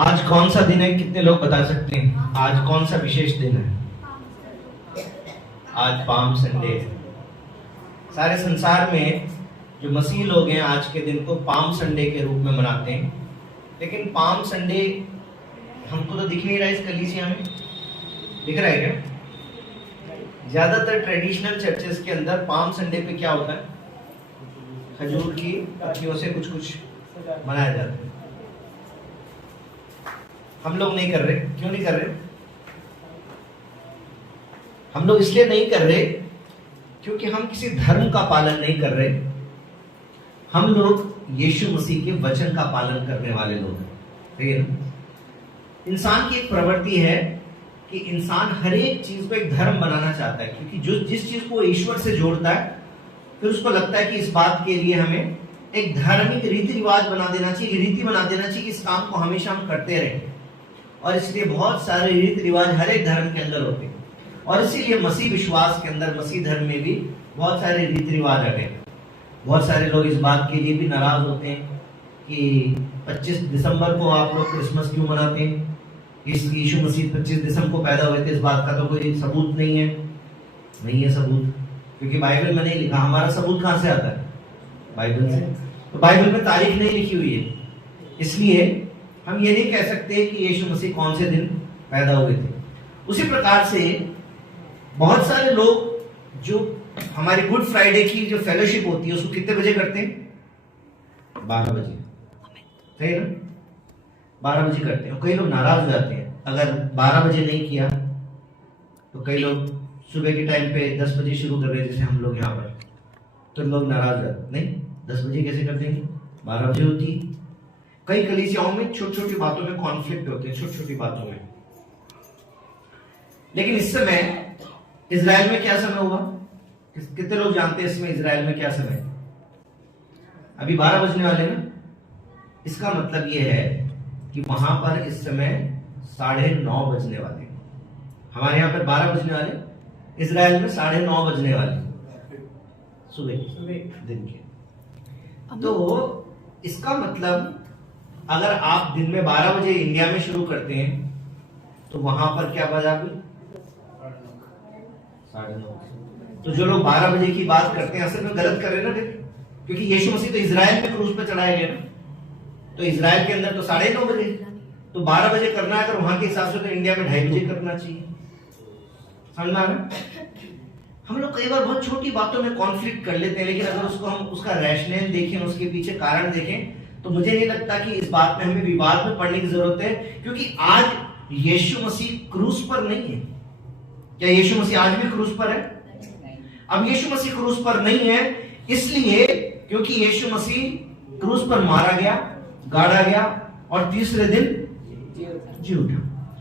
आज कौन सा दिन है? कितने लोग बता सकते हैं आज कौन सा विशेष दिन है? आज पाम संडे है। सारे संसार में जो मसीह लोग हैं आज के दिन को पाम संडे के रूप में मनाते हैं, लेकिन पाम संडे हमको तो दिख नहीं रहा है इस कलीसिया में। दिख रहा है क्या? ज्यादातर ट्रेडिशनल चर्चेस के अंदर पाम संडे पे क्या होता है? खजूर की पत्तियों से कुछ कुछ मनाया जाता है। हम लोग नहीं कर रहे। क्यों नहीं कर रहे? हम लोग इसलिए नहीं कर रहे क्योंकि हम किसी धर्म का पालन नहीं कर रहे। हम लोग यीशु मसीह के वचन का पालन करने वाले लोग हैं। ठीक है ना? इंसान की एक प्रवृत्ति है कि इंसान हर एक चीज को एक धर्म बनाना चाहता है, क्योंकि जो जिस चीज को ईश्वर से जोड़ता है फिर उसको लगता है कि इस बात के लिए हमें एक धार्मिक रीति रिवाज बना देना चाहिए, रीति बना देना चाहिए कि इस काम को हमेशा हम करते रहें। और इसलिए बहुत सारे रीति रिवाज हर एक धर्म के अंदर होते हैं, और इसीलिए मसीह विश्वास के अंदर, मसीह धर्म में भी बहुत सारे रीति रिवाज आ गए। बहुत सारे लोग इस बात के लिए भी नाराज होते हैं कि 25 दिसंबर को आप लोग क्रिसमस क्यों मनाते हैं? इस यीशु मसीह 25 दिसंबर को पैदा हुए थे, इस बात का तो कोई सबूत नहीं है। नहीं है सबूत, क्योंकि बाइबल में नहीं लिखा। हमारा सबूत कहां से आता है? बाइबल से। तो बाइबल में तारीख नहीं लिखी हुई है, इसलिए हम ये नहीं कह सकते कि यीशु मसीह कौन से दिन पैदा हुए थे। उसी प्रकार से बहुत सारे लोग जो हमारी गुड फ्राइडे की जो फेलोशिप होती है उसको कितने बजे करते हैं? 12 बजे। सही ना? 12 बजे करते हैं। कई लोग नाराज हो जाते हैं अगर 12 बजे नहीं किया तो। कई लोग सुबह के टाइम पे 10 बजे शुरू कर रहे हैं, जैसे हम लोग यहाँ पर, तो लोग नाराज हो जाते। नहीं, 10 बजे कैसे कर देंगे? 12 बजे होती है। कई कलीसियाओं में छोटी छोटी बातों में कॉन्फ्लिक्ट होते हैं, छोटी छोटी बातों में। लेकिन इस समय इजराइल में क्या समय हुआ? कितने लोग जानते हैं इसमें इजराइल में क्या समय? अभी 12 बजने वाले ना। इसका मतलब यह है कि वहां पर इस समय 9:30 बजने वाले। हमारे यहाँ पर 12 बजने वाले, इजराइल में 9:30 बजने वाले सुबह दिन के। तो इसका मतलब अगर आप दिन में 12 बजे इंडिया में शुरू करते हैं तो वहां पर क्या बजा? 9:30। तो जो लोग 12 बजे की बात करते हैं असल में गलत कर रहे हैं ना, फिर, क्योंकि यीशु मसीह तो इजराइल में क्रूस पे चढ़ाए गए ना। तो इजराइल के अंदर तो 9:30 बजे, तो 12 बजे करना है अगर वहां के हिसाब से, तो इंडिया में 2:30 बजे करना चाहिए। समझ में आ रहा? हम लोग कई बार बहुत छोटी बातों में कॉन्फ्लिक्ट कर लेते हैं, लेकिन अगर उसको हम उसका रैशनल देखें, उसके पीछे कारण देखें, तो मुझे नहीं लगता कि इस बात में हमें विवाद में पड़ने की जरूरत है, क्योंकि आज यीशु मसीह क्रूस पर नहीं है। क्या यीशु मसीह आज भी क्रूस पर है? अब यीशु मसीह क्रूस पर नहीं है इसलिए क्योंकि यीशु मसीह क्रूस पर मारा गया, गाड़ा गया और तीसरे दिन जी उठा।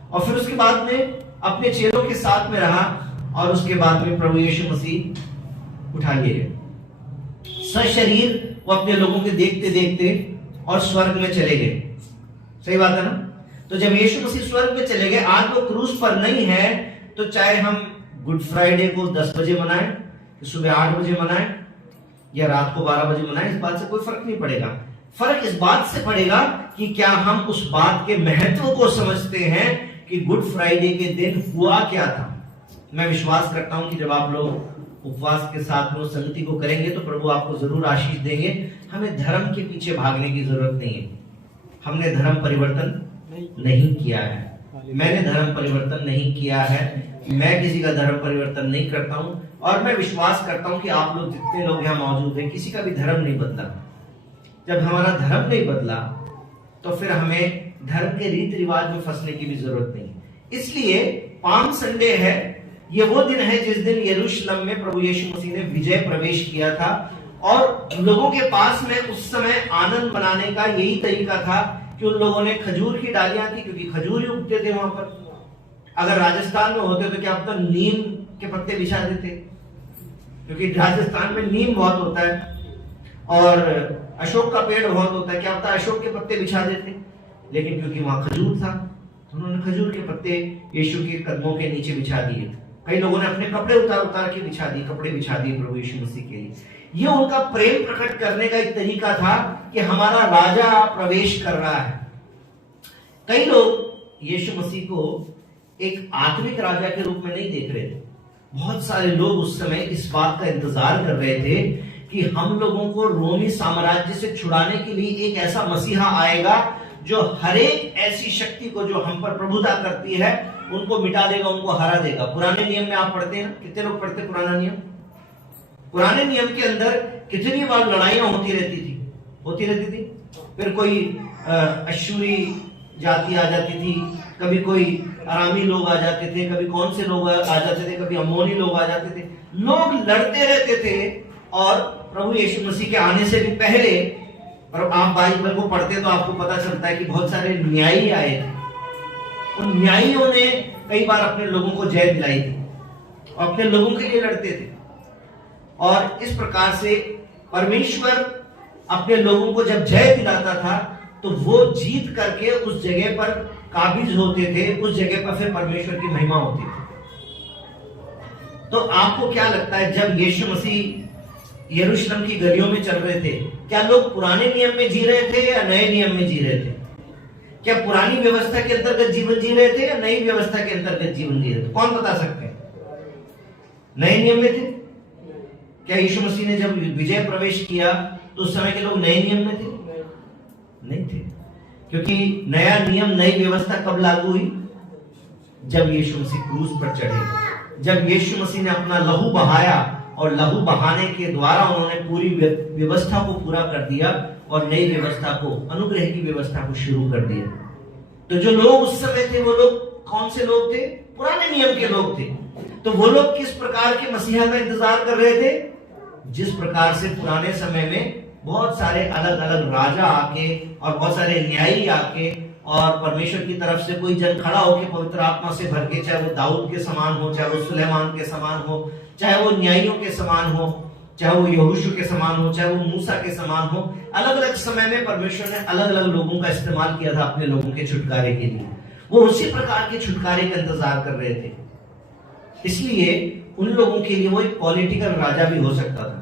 और फिर उसके बाद में अपने चेलों के साथ में रहा, और उसके बाद में प्रभु यीशु मसीह उठा लिए गए सशरीर। वो अपने लोगों के देखते देखते और स्वर्ग में चले गए। सही बात है ना? तो जब यीशु मसीह स्वर्ग में चले गए, आज वो क्रूस पर नहीं है, तो चाहे हम गुड फ्राइडे को 10 बजे मनाएं, सुबह 8 बजे मनाएं, या रात को 12 बजे मनाएं, इस बात से कोई फर्क नहीं पड़ेगा। फर्क इस बात से पड़ेगा कि क्या हम उस बात के महत्व को समझते हैं कि गुड फ्राइडे के दिन हुआ क्या था। मैं विश्वास करता हूं कि जब आप लोग उपवास के साथ में संगति को करेंगे तो प्रभु आपको जरूर आशीष देंगे। हमें धर्म के पीछे भागने की जरूरत नहीं है। हमने धर्म परिवर्तन नहीं किया है। मैंने धर्म परिवर्तन नहीं किया है। मैं किसी का धर्म परिवर्तन नहीं करता हूं, और मैं विश्वास करता हूं कि आप लोग जितने लोग यहाँ मौजूद हैं, किसी का भी धर्म नहीं बदला। जब हमारा धर्म नहीं बदला तो फिर हमें धर्म के रीति रिवाज में फंसने की भी जरूरत नहीं। इसलिए पाम संडे है, ये वो दिन है जिस दिन यरूशलेम में प्रभु यीशु मसीह ने विजय प्रवेश किया था, और लोगों के पास में उस समय आनंद मनाने का यही तरीका था कि उन लोगों ने खजूर की डालियां थी, क्योंकि खजूर ही उगते थे वहां पर। अगर राजस्थान में होते तो क्या पता नीम के पत्ते बिछा देते, क्योंकि राजस्थान में नीम बहुत होता है और अशोक का पेड़ बहुत होता है, क्या पता अशोक के पत्ते बिछा देते। लेकिन क्योंकि वहां खजूर था तो उन्होंने खजूर के पत्ते यीशु के कदमों के नीचे बिछा दिए। कई लोगों ने अपने कपड़े उतार उतार के बिछा दिए, कपड़े बिछा दिए प्रभु यीशु मसीह के लिए। ये उनका प्रेम प्रकट करने का एक तरीका था कि हमारा राजा प्रवेश कर रहा है। कई लोग यीशु मसीह को एक आत्मिक राजा के रूप में नहीं देख रहे थे। बहुत सारे लोग उस समय इस बात का इंतजार कर रहे थे कि हम लोगों को रोमी साम्राज्य से छुड़ाने के लिए एक ऐसा मसीहा आएगा जो हर एक ऐसी शक्ति को जो हम पर प्रभुता करती है उनको मिटा देगा, उनको हरा देगा। पुराने नियम में आप पढ़ते हैं ना, कितने लोग पढ़ते पुराना नियम? पुराने नियम के अंदर कितनी बार लड़ाइयां होती रहती थी। फिर कोई अश्शूरी जाति आ जाती थी, कभी कोई अरामी लोग आ जाते थे, कभी कौन से लोग आ जाते थे, कभी अम्मोनी लोग आ जाते थे। लोग लड़ते रहते थे। और प्रभु यीशु मसीह के आने से भी पहले, और आप बाइबल को पढ़ते तो आपको पता चलता है कि बहुत सारे न्यायी आए थे। उन न्यायियों ने कई बार अपने लोगों को जय दिलाई थी, अपने लोगों के लिए लड़ते थे। और इस प्रकार से परमेश्वर अपने लोगों को जब जय दिलाता था तो वो जीत करके उस जगह पर काबिज होते थे, उस जगह पर फिर परमेश्वर की महिमा होती थी। तो आपको क्या लगता है, जब यीशु मसीह यरूशलेम की गलियों में चल रहे थे, क्या लोग पुराने नियम में जी रहे थे या नए नियम में जी रहे थे? क्या पुरानी व्यवस्था के अंतर्गत जीवन जी रहे थे या नई व्यवस्था के अंतर्गत जीवन जी रहे थे? कौन बता सकते हैं? नए नियम में थे। क्या यीशु मसीह ने जब विजय प्रवेश किया तो उस समय के लोग नए नियम में थे? नहीं थे, क्योंकि नया नियम, नई व्यवस्था कब लागू हुई? जब यीशु मसीह क्रूस पर चढ़े, जब यीशु मसीह ने अपना लहू बहाया, और लहू बहाने के द्वारा उन्होंने पूरी व्यवस्था को पूरा कर दिया और नई व्यवस्था को, अनुग्रह की व्यवस्था को शुरू कर दिया। तो जो लोग उस समय थे वो लोग कौन से लोग थे? पुराने नियम के लोग थे। तो वो लोग किस प्रकार के मसीहा का इंतजार कर रहे थे? जिस प्रकार से पुराने समय में बहुत सारे अलग अलग राजा आके और बहुत सारे न्यायी आके और परमेश्वर की तरफ से कोई जन खड़ा होकर पवित्र आत्मा से भर के, चाहे वो दाऊद के समान हो, चाहे वो सुलेमान के समान हो, चाहे वो न्यायियों के समान हो, चाहे वो यहोशू के समान हो, चाहे वो मूसा के समान हो, अलग अलग समय में परमेश्वर ने अलग अलग लोगों का इस्तेमाल किया था अपने लोगों के छुटकारे के लिए। वो उसी प्रकार के छुटकारे का इंतजार कर रहे थे। इसलिए उन लोगों के लिए वो एक पॉलिटिकल राजा भी हो सकता था,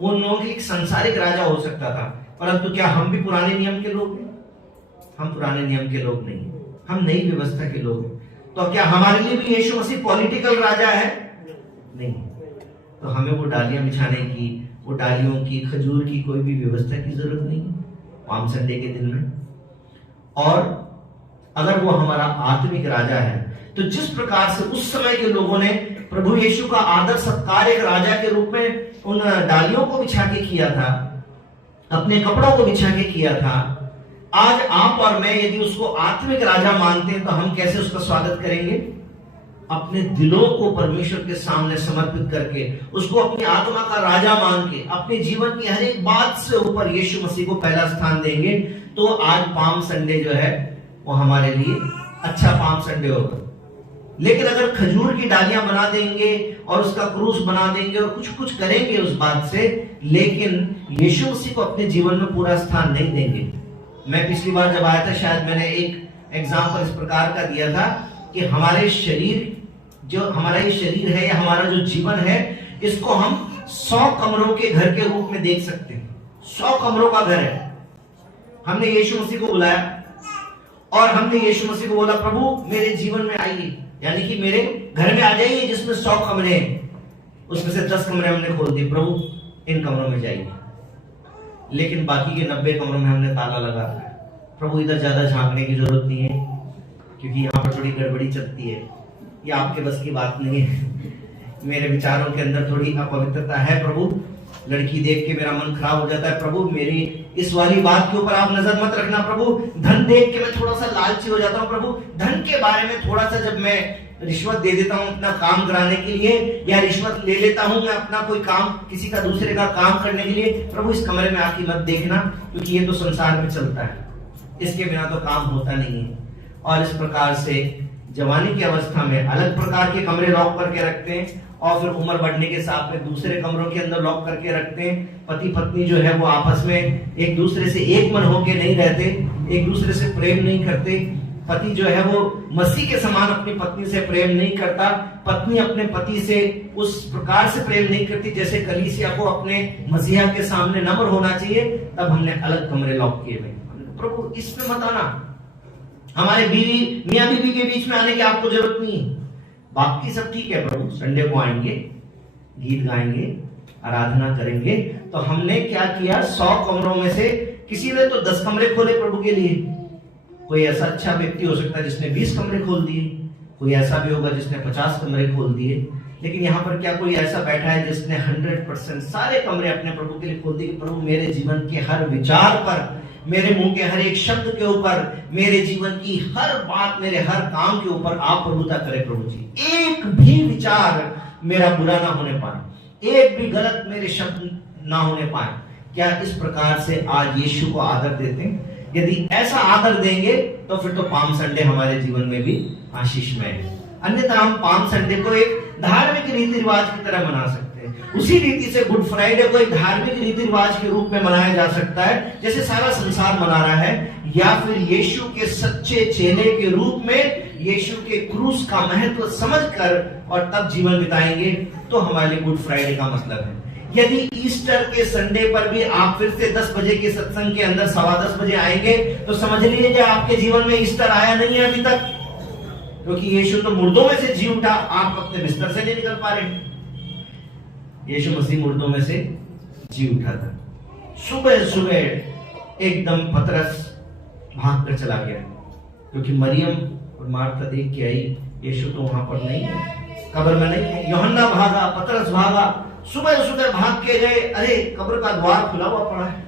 वो उन लोगों के लिए एक सांसारिक राजा हो सकता था। परंतु क्या हम भी पुराने नियम के लोग हैं? हम पुराने नियम के लोग नहीं, हम नई व्यवस्था के लोग हैं। तो क्या हमारे लिए भी यीशु मसीह पॉलिटिकल राजा है? नहीं। तो हमें वो डालियां बिछाने की, वो डालियों की, खजूर की कोई भी व्यवस्था की जरूरत नहीं है पाम संडे के दिन में। और अगर वो हमारा आत्मिक राजा है, तो जिस प्रकार से उस समय के लोगों ने प्रभु यीशु का आदर सत्कार एक राजा के रूप में उन डालियों को बिछा के किया था, अपने कपड़ों को बिछा के किया था, आज आप और मैं यदि उसको आत्मिक राजा मानते हैं तो हम कैसे उसका स्वागत करेंगे? अपने दिलों को परमेश्वर के सामने समर्पित करके, उसको अपनी आत्मा का राजा मान के, अपने जीवन की हर एक बात से ऊपर यीशु मसीह को पहला स्थान देंगे, तो आज पाम संडे जो है वो हमारे लिए अच्छा पाम संडे होगा। लेकिन अगर खजूर की डालियां बना देंगे और उसका क्रूस बना देंगे और कुछ कुछ करेंगे उस बात से, लेकिन यीशु मसीह को अपने जीवन में पूरा स्थान नहीं देंगे। मैं पिछली बार जब आया था, शायद मैंने एक एग्जाम्पल इस प्रकार का दिया था कि हमारे शरीर, जो हमारा ये शरीर है या हमारा जो जीवन है, इसको हम 100 कमरों के घर के रूप में देख सकते हैं। 100 कमरों का घर है। हमने यीशु मसीह को बुलाया और हमने यीशु मसीह को बोला, प्रभु मेरे जीवन में आइए, यानी कि मेरे घर में आ जाइए जिसमें 100 कमरे हैं। उसमें से 10 कमरे हमने खोल दिए, प्रभु इन कमरों में जाइए। लेकिन बाकी के 90 कमरों में हमने ताला लगा रखा है। प्रभु इधर ज्यादा झांकने की जरूरत नहीं है, क्योंकि यहाँ पर थोड़ी गड़बड़ी चलती है, ये आपके बस की बात नहीं है। मेरे विचारों के अंदर थोड़ी अपवित्रता है प्रभु, लड़की देख के मेरा मन खराब हो जाता है। प्रभु मेरी इस वाली बात के ऊपर आप नजर मत रखना। प्रभु धन देख के मैं थोड़ा सा लालची हो जाता हूँ। प्रभु धन के बारे में थोड़ा सा, जब मैं रिश्वत दे देता हूँ अपना काम कराने के लिए, या रिश्वत ले लेता हूँ मैं अपना कोई काम, किसी का दूसरे का काम करने के लिए, प्रभु इस कमरे में आके मत देखना, क्योंकि ये तो संसार में चलता है, इसके बिना तो काम होता नहीं है। और इस प्रकार से जवानी की अवस्था में अलग प्रकार के कमरे लॉक करके रखते हैं, और फिर उम्र बढ़ने के साथ में दूसरे कमरों के अंदर लॉक करके रखते हैं। पति पत्नी जो है वो आपस में एक दूसरे से एक मन होके नहीं रहते, एक दूसरे से प्रेम नहीं करते। पति जो है वो मसीह के समान अपनी पत्नी से प्रेम नहीं करता, पत्नी अपने पति से उस प्रकार से प्रेम नहीं करती जैसे कलीसिया को अपने मसीहा के सामने नम्र होना चाहिए। तब हमने अलग कमरे लॉक किए हुए। प्रभु इसमें मत आना, हमारे बीवी मियां बीवी के बीच में आने की आपको जरूरत नहीं है। बाकी सब ठीक है प्रभु, संडे को आएंगे, गीत गाएंगे, आराधना करेंगे। तो हमने क्या किया, 100 कमरों में से किसी ने तो 10 कमरे खोले प्रभु के लिए। कोई ऐसा अच्छा व्यक्ति हो सकता है जिसने 20 कमरे खोल दिए, कोई ऐसा भी होगा जिसने 50 कमरे खोल दिए। लेकिन यहाँ पर क्या कोई ऐसा बैठा है जिसने 100% सारे कमरे अपने प्रभु के लिए खोल दिए? प्रभु मेरे जीवन के हर विचार पर, मेरे मुंह के हर एक शब्द के ऊपर, मेरे जीवन की हर बात, मेरे हर काम के ऊपर आप प्रभुता करें प्रभु जी। एक भी विचार मेरा बुरा ना होने पाए, एक भी गलत मेरे शब्द ना होने पाए। क्या इस प्रकार से आज यीशु को आदर देते हैं? यदि ऐसा आदर देंगे तो फिर तो पाम संडे हमारे जीवन में भी आशीषमय है। अन्यथा हम पाम संडे को एक धार्मिक रीति रिवाज की तरह मना सकते हैं। उसी रीति से गुड फ्राइडे को एक धार्मिक रीति रिवाज के रूप में मनाया जा सकता है जैसे सारा संसार मना रहा है, या फिर यीशु के सच्चे चेले के रूप में यीशु के क्रूस का महत्व समझकर और तब जीवन बिताएंगे तो हमारे लिए गुड फ्राइडे का मतलब है। यदि ईस्टर के संडे पर भी आप फिर से 10 बजे के सत्संग के अंदर 10:15 बजे आएंगे तो समझ लीजिए कि आपके जीवन में ईस्टर आया नहीं है अभी तक, क्योंकि यीशु तो मुर्दों में से जी उठा, आप अपने बिस्तर से नहीं निकल पा रहे। यीशु मसीह मुर्दों में से जी उठा था। सुबह सुबह एकदम पतरस भाग कर चला गया, क्योंकि मरियम और मार्था देख के आई यीशु तो वहां पर नहीं है, कब्र में नहीं है। यूहन्ना भागा, पतरस भागा, सुबह सुबह भाग के गए, अरे कब्र का द्वार खुला हुआ पड़ा है।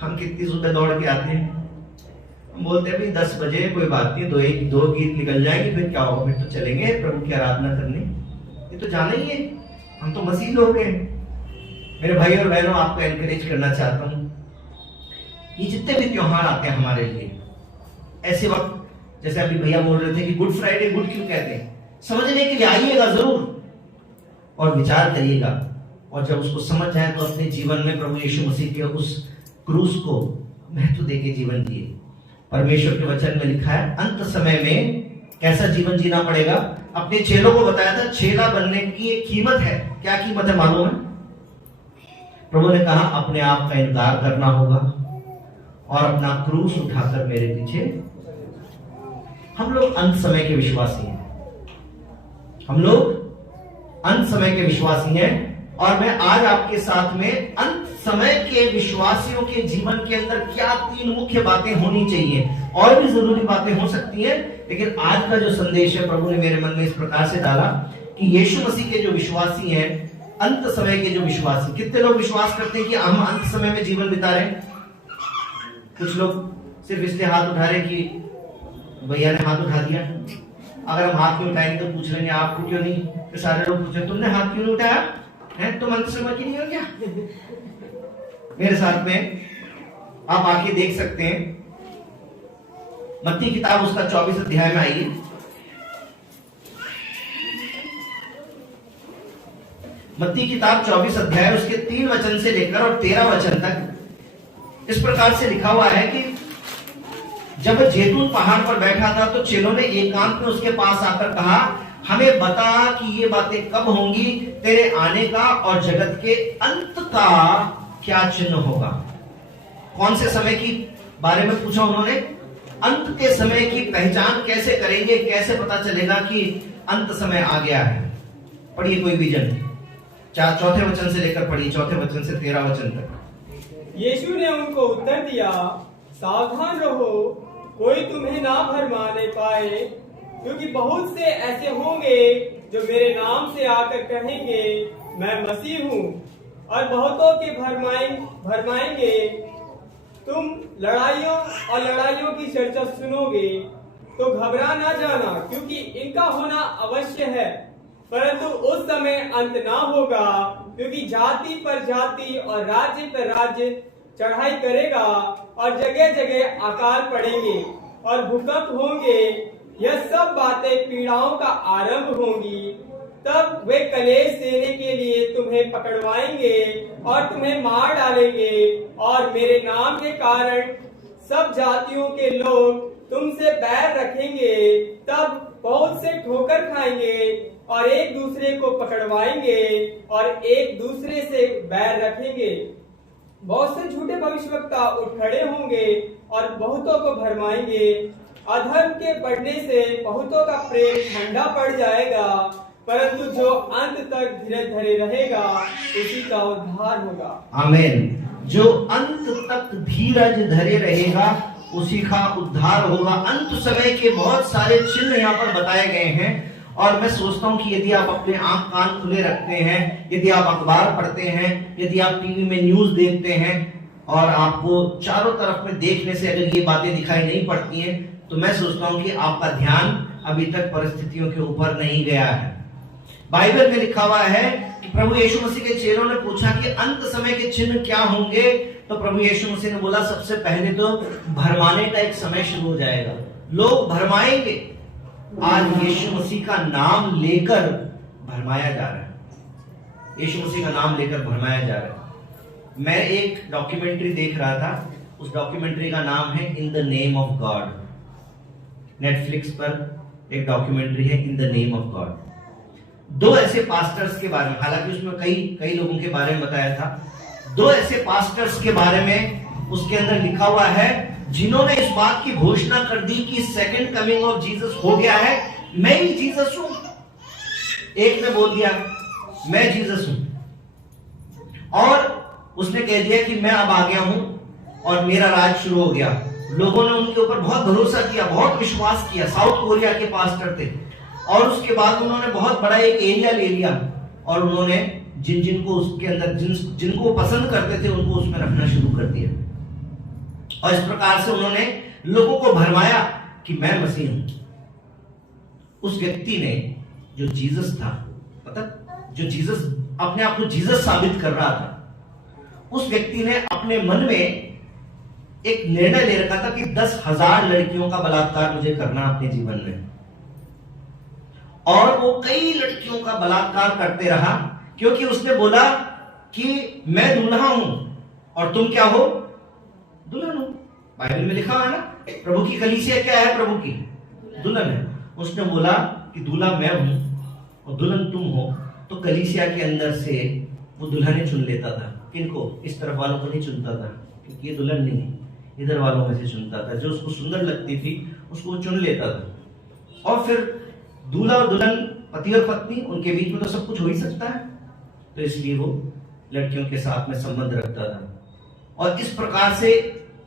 हम कितनी सुबह दौड़ के आते हैं, हम बोलते हैं भाई 10 बजे कोई बात नहीं, दो गीत निकल जाएंगे, फिर क्या होगा, फिर तो चलेंगे प्रभु की आराधना करने। ये तो जाना ही है, हम तो मसीह लोग हैं। मेरे भाई और बहनों, आपको एनकरेज करना चाहता हूं, ये जितने भी त्योहार आते हैं हमारे लिए, ऐसे वक्त जैसे अभी भैया बोल रहे थे कि गुड फ्राइडे गुड क्यों कहते हैं, समझने के लिए आइएगा जरूर और विचार करिएगा, और जब उसको समझ जाए तो अपने जीवन में प्रभु यीशु मसीह के उस क्रूस को महत्व देके जीवन जिए। परमेश्वर के वचन में लिखा है अंत समय में कैसा जीवन जीना पड़ेगा। अपने चेलों को बताया था चेला बनने की एक कीमत है। क्या कीमत है मालूम है? प्रभु ने कहा अपने आप का इनकार करना होगा और अपना क्रूस उठाकर मेरे पीछे। हम लोग अंत समय के विश्वासी हैं, हम लोग अंत समय के विश्वासी हैं, और मैं आज आपके साथ में अंत समय के विश्वासियों के जीवन के अंदर क्या 3 मुख्य बातें होनी चाहिए, और भी जरूरी बातें हो सकती हैं, लेकिन आज का जो संदेश है प्रभु ने मेरे मन में इस प्रकार से डाला कि यीशु मसीह के जो विश्वासी हैं, अंत समय के जो विश्वासी, कितने लोग विश्वास करते हैं कि हम अंत समय में जीवन बिता रहे हैं? कुछ लोग सिर्फ इसलिए हाथ उठा रहे कि भैया ने हाथ उठा दिया। अगर हम हाथ क्यों उठाएंगे तो पूछ लेंगे आपको क्यों नहीं, तो सारे लोग पूछे तुमने हाथ क्यों नहीं उठाया है, तुम अंत समय की नहीं हो क्या? मेरे साथ में आप आके देख सकते हैं मत्ती किताब उसका 24 अध्याय में आइए। मत्ती किताब 24 अध्याय उसके 3 वचन से लेकर और 13 वचन तक इस प्रकार से लिखा हुआ है कि जब जैतून पहाड़ पर बैठा था तो चेलों ने एकांत में उसके पास आकर कहा हमें बता कि ये बातें कब होंगी, तेरे आने का और जगत के अंत का क्या चिन्ह होगा। कौन से समय की बारे में पूछा उन्होंने? अंत के समय की पहचान कैसे करेंगे, कैसे पता चलेगा कि अंत समय आ गया है। पढ़िए कोई विजन, 4 वचन से लेकर पढ़िए 4 वचन से 13 वचन तक। यीशु ने उनको उत्तर दिया, सावधान रहो, कोई तुम्हें ना भरमाने पाए, क्योंकि बहुत से ऐसे होंगे जो मेरे नाम से आकर कहेंगे मैं मसीह हूँ, और बहुतों के भरमाएंगे। तुम लड़ाइयों की चर्चा सुनोगे तो घबरा ना जाना, क्योंकि इनका होना अवश्य है, परंतु उस समय अंत ना होगा, क्योंकि जाति पर जाति और राज्य पर राज्य चढ़ाई करेगा, और जगह जगह अकाल पड़ेंगे और भूकंप होंगे। यह सब बातें पीड़ाओं का आरंभ होंगी। तब वे कलेश देने के लिए तुम्हें पकड़वाएंगे और तुम्हें मार डालेंगे, और मेरे नाम के कारण सब जातियों के लोग तुमसे बैर रखेंगे। तब बहुत से ठोकर खाएंगे और एक दूसरे को पकड़वाएंगे और एक दूसरे से बैर रखेंगे। बहुत से झूठे भविष्यवक्ता उठ खड़े होंगे और बहुतों को भरमाएंगे। अधर्म के बढ़ने से बहुतों का प्रेम ठंडा पड़ जाएगा, परंतु जो अंत तक धीरज धरे रहेगा उसी का उद्धार होगा। आमीन। जो अंत तक धीरज धरे रहेगा उसी का उद्धार होगा। अंत समय के बहुत सारे चिन्ह यहाँ पर बताए गए हैं और मैं सोचता हूँ कि यदि आप अपने आंख कान खुले रखते हैं, यदि आप अखबार पढ़ते हैं, यदि आप टीवी में न्यूज देखते हैं और आपको चारों तरफ में देखने से अगर ये बातें दिखाई नहीं पड़ती हैं, तो मैं सोचता हूँ कि आपका ध्यान अभी तक परिस्थितियों के ऊपर नहीं गया है। बाइबल में लिखा हुआ है कि प्रभु यीशु मसीह के चेलों ने पूछा कि अंत समय के चिन्ह क्या होंगे, तो प्रभु यीशु मसीह ने बोला सबसे पहले तो भरमाने का एक समय शुरू हो जाएगा, लोग भरमाएंगे। आज यीशु मसीह का नाम लेकर भरमाया जा रहा है, यीशु मसीह का नाम लेकर भरमाया जा रहा है। मैं एक डॉक्यूमेंट्री देख रहा था, उस डॉक्यूमेंट्री का नाम है in the name of God. Netflix पर एक डॉक्यूमेंट्री है in the name of God. दो ऐसे पास्टर्स के बारे में, हालांकि उसमें कई लोगों के बारे में बताया था, दो ऐसे पास्टर्स के बारे में उसके अंदर लिखा हुआ है जिन्होंने इस बात की घोषणा कर दी कि सेकंड कमिंग ऑफ जीसस हो गया है, मैं ही जीसस हूं। एक ने बोल दिया मैं जीसस हूं और उसने कह दिया कि मैं अब आ गया हूं और मेरा राज शुरू हो गया। लोगों ने उनके ऊपर बहुत भरोसा किया, बहुत विश्वास किया। साउथ कोरिया के पास्टर थे और उसके बाद उन्होंने बहुत बड़ा एक एरिया ले लिया और उन्होंने जिनको उसके अंदर जिनको पसंद करते थे उनको उसमें रखना शुरू कर दिया और इस प्रकार से उन्होंने लोगों को भरमाया कि मैं मसीह हूं। उस व्यक्ति ने जो जीसस था, पता, जो जीसस अपने आप को जीसस साबित कर रहा था, उस व्यक्ति ने अपने मन में एक निर्णय ले रखा था कि 10,000 लड़कियों का बलात्कार मुझे करना अपने जीवन में। और वो कई लड़कियों का बलात्कार करते रहा क्योंकि उसने बोला कि मैं दूल्हा हूं और तुम क्या हो, दुल्हन हो। बाइबल में लिखा हुआ है ना, प्रभु की कलीसिया क्या है, प्रभु की दुल्हन है। उसने बोला कि दूल्हा मैं हूं और दुल्हन तुम हो, तो कलीसिया के अंदर से वो दुल्हने चुन लेता था। किनको? इस तरफ वालों को नहीं चुनता था क्योंकि ये दुल्हन नहीं है, इधर वालों में से चुनता था। जो उसको सुंदर लगती थी उसको चुन लेता था। और फिर दूल्हा और दुल्हन, पति और पत्नी, उनके बीच में तो सब कुछ हो ही सकता है, तो इसलिए वो लड़कियों के साथ में संबंध रखता था। और इस प्रकार से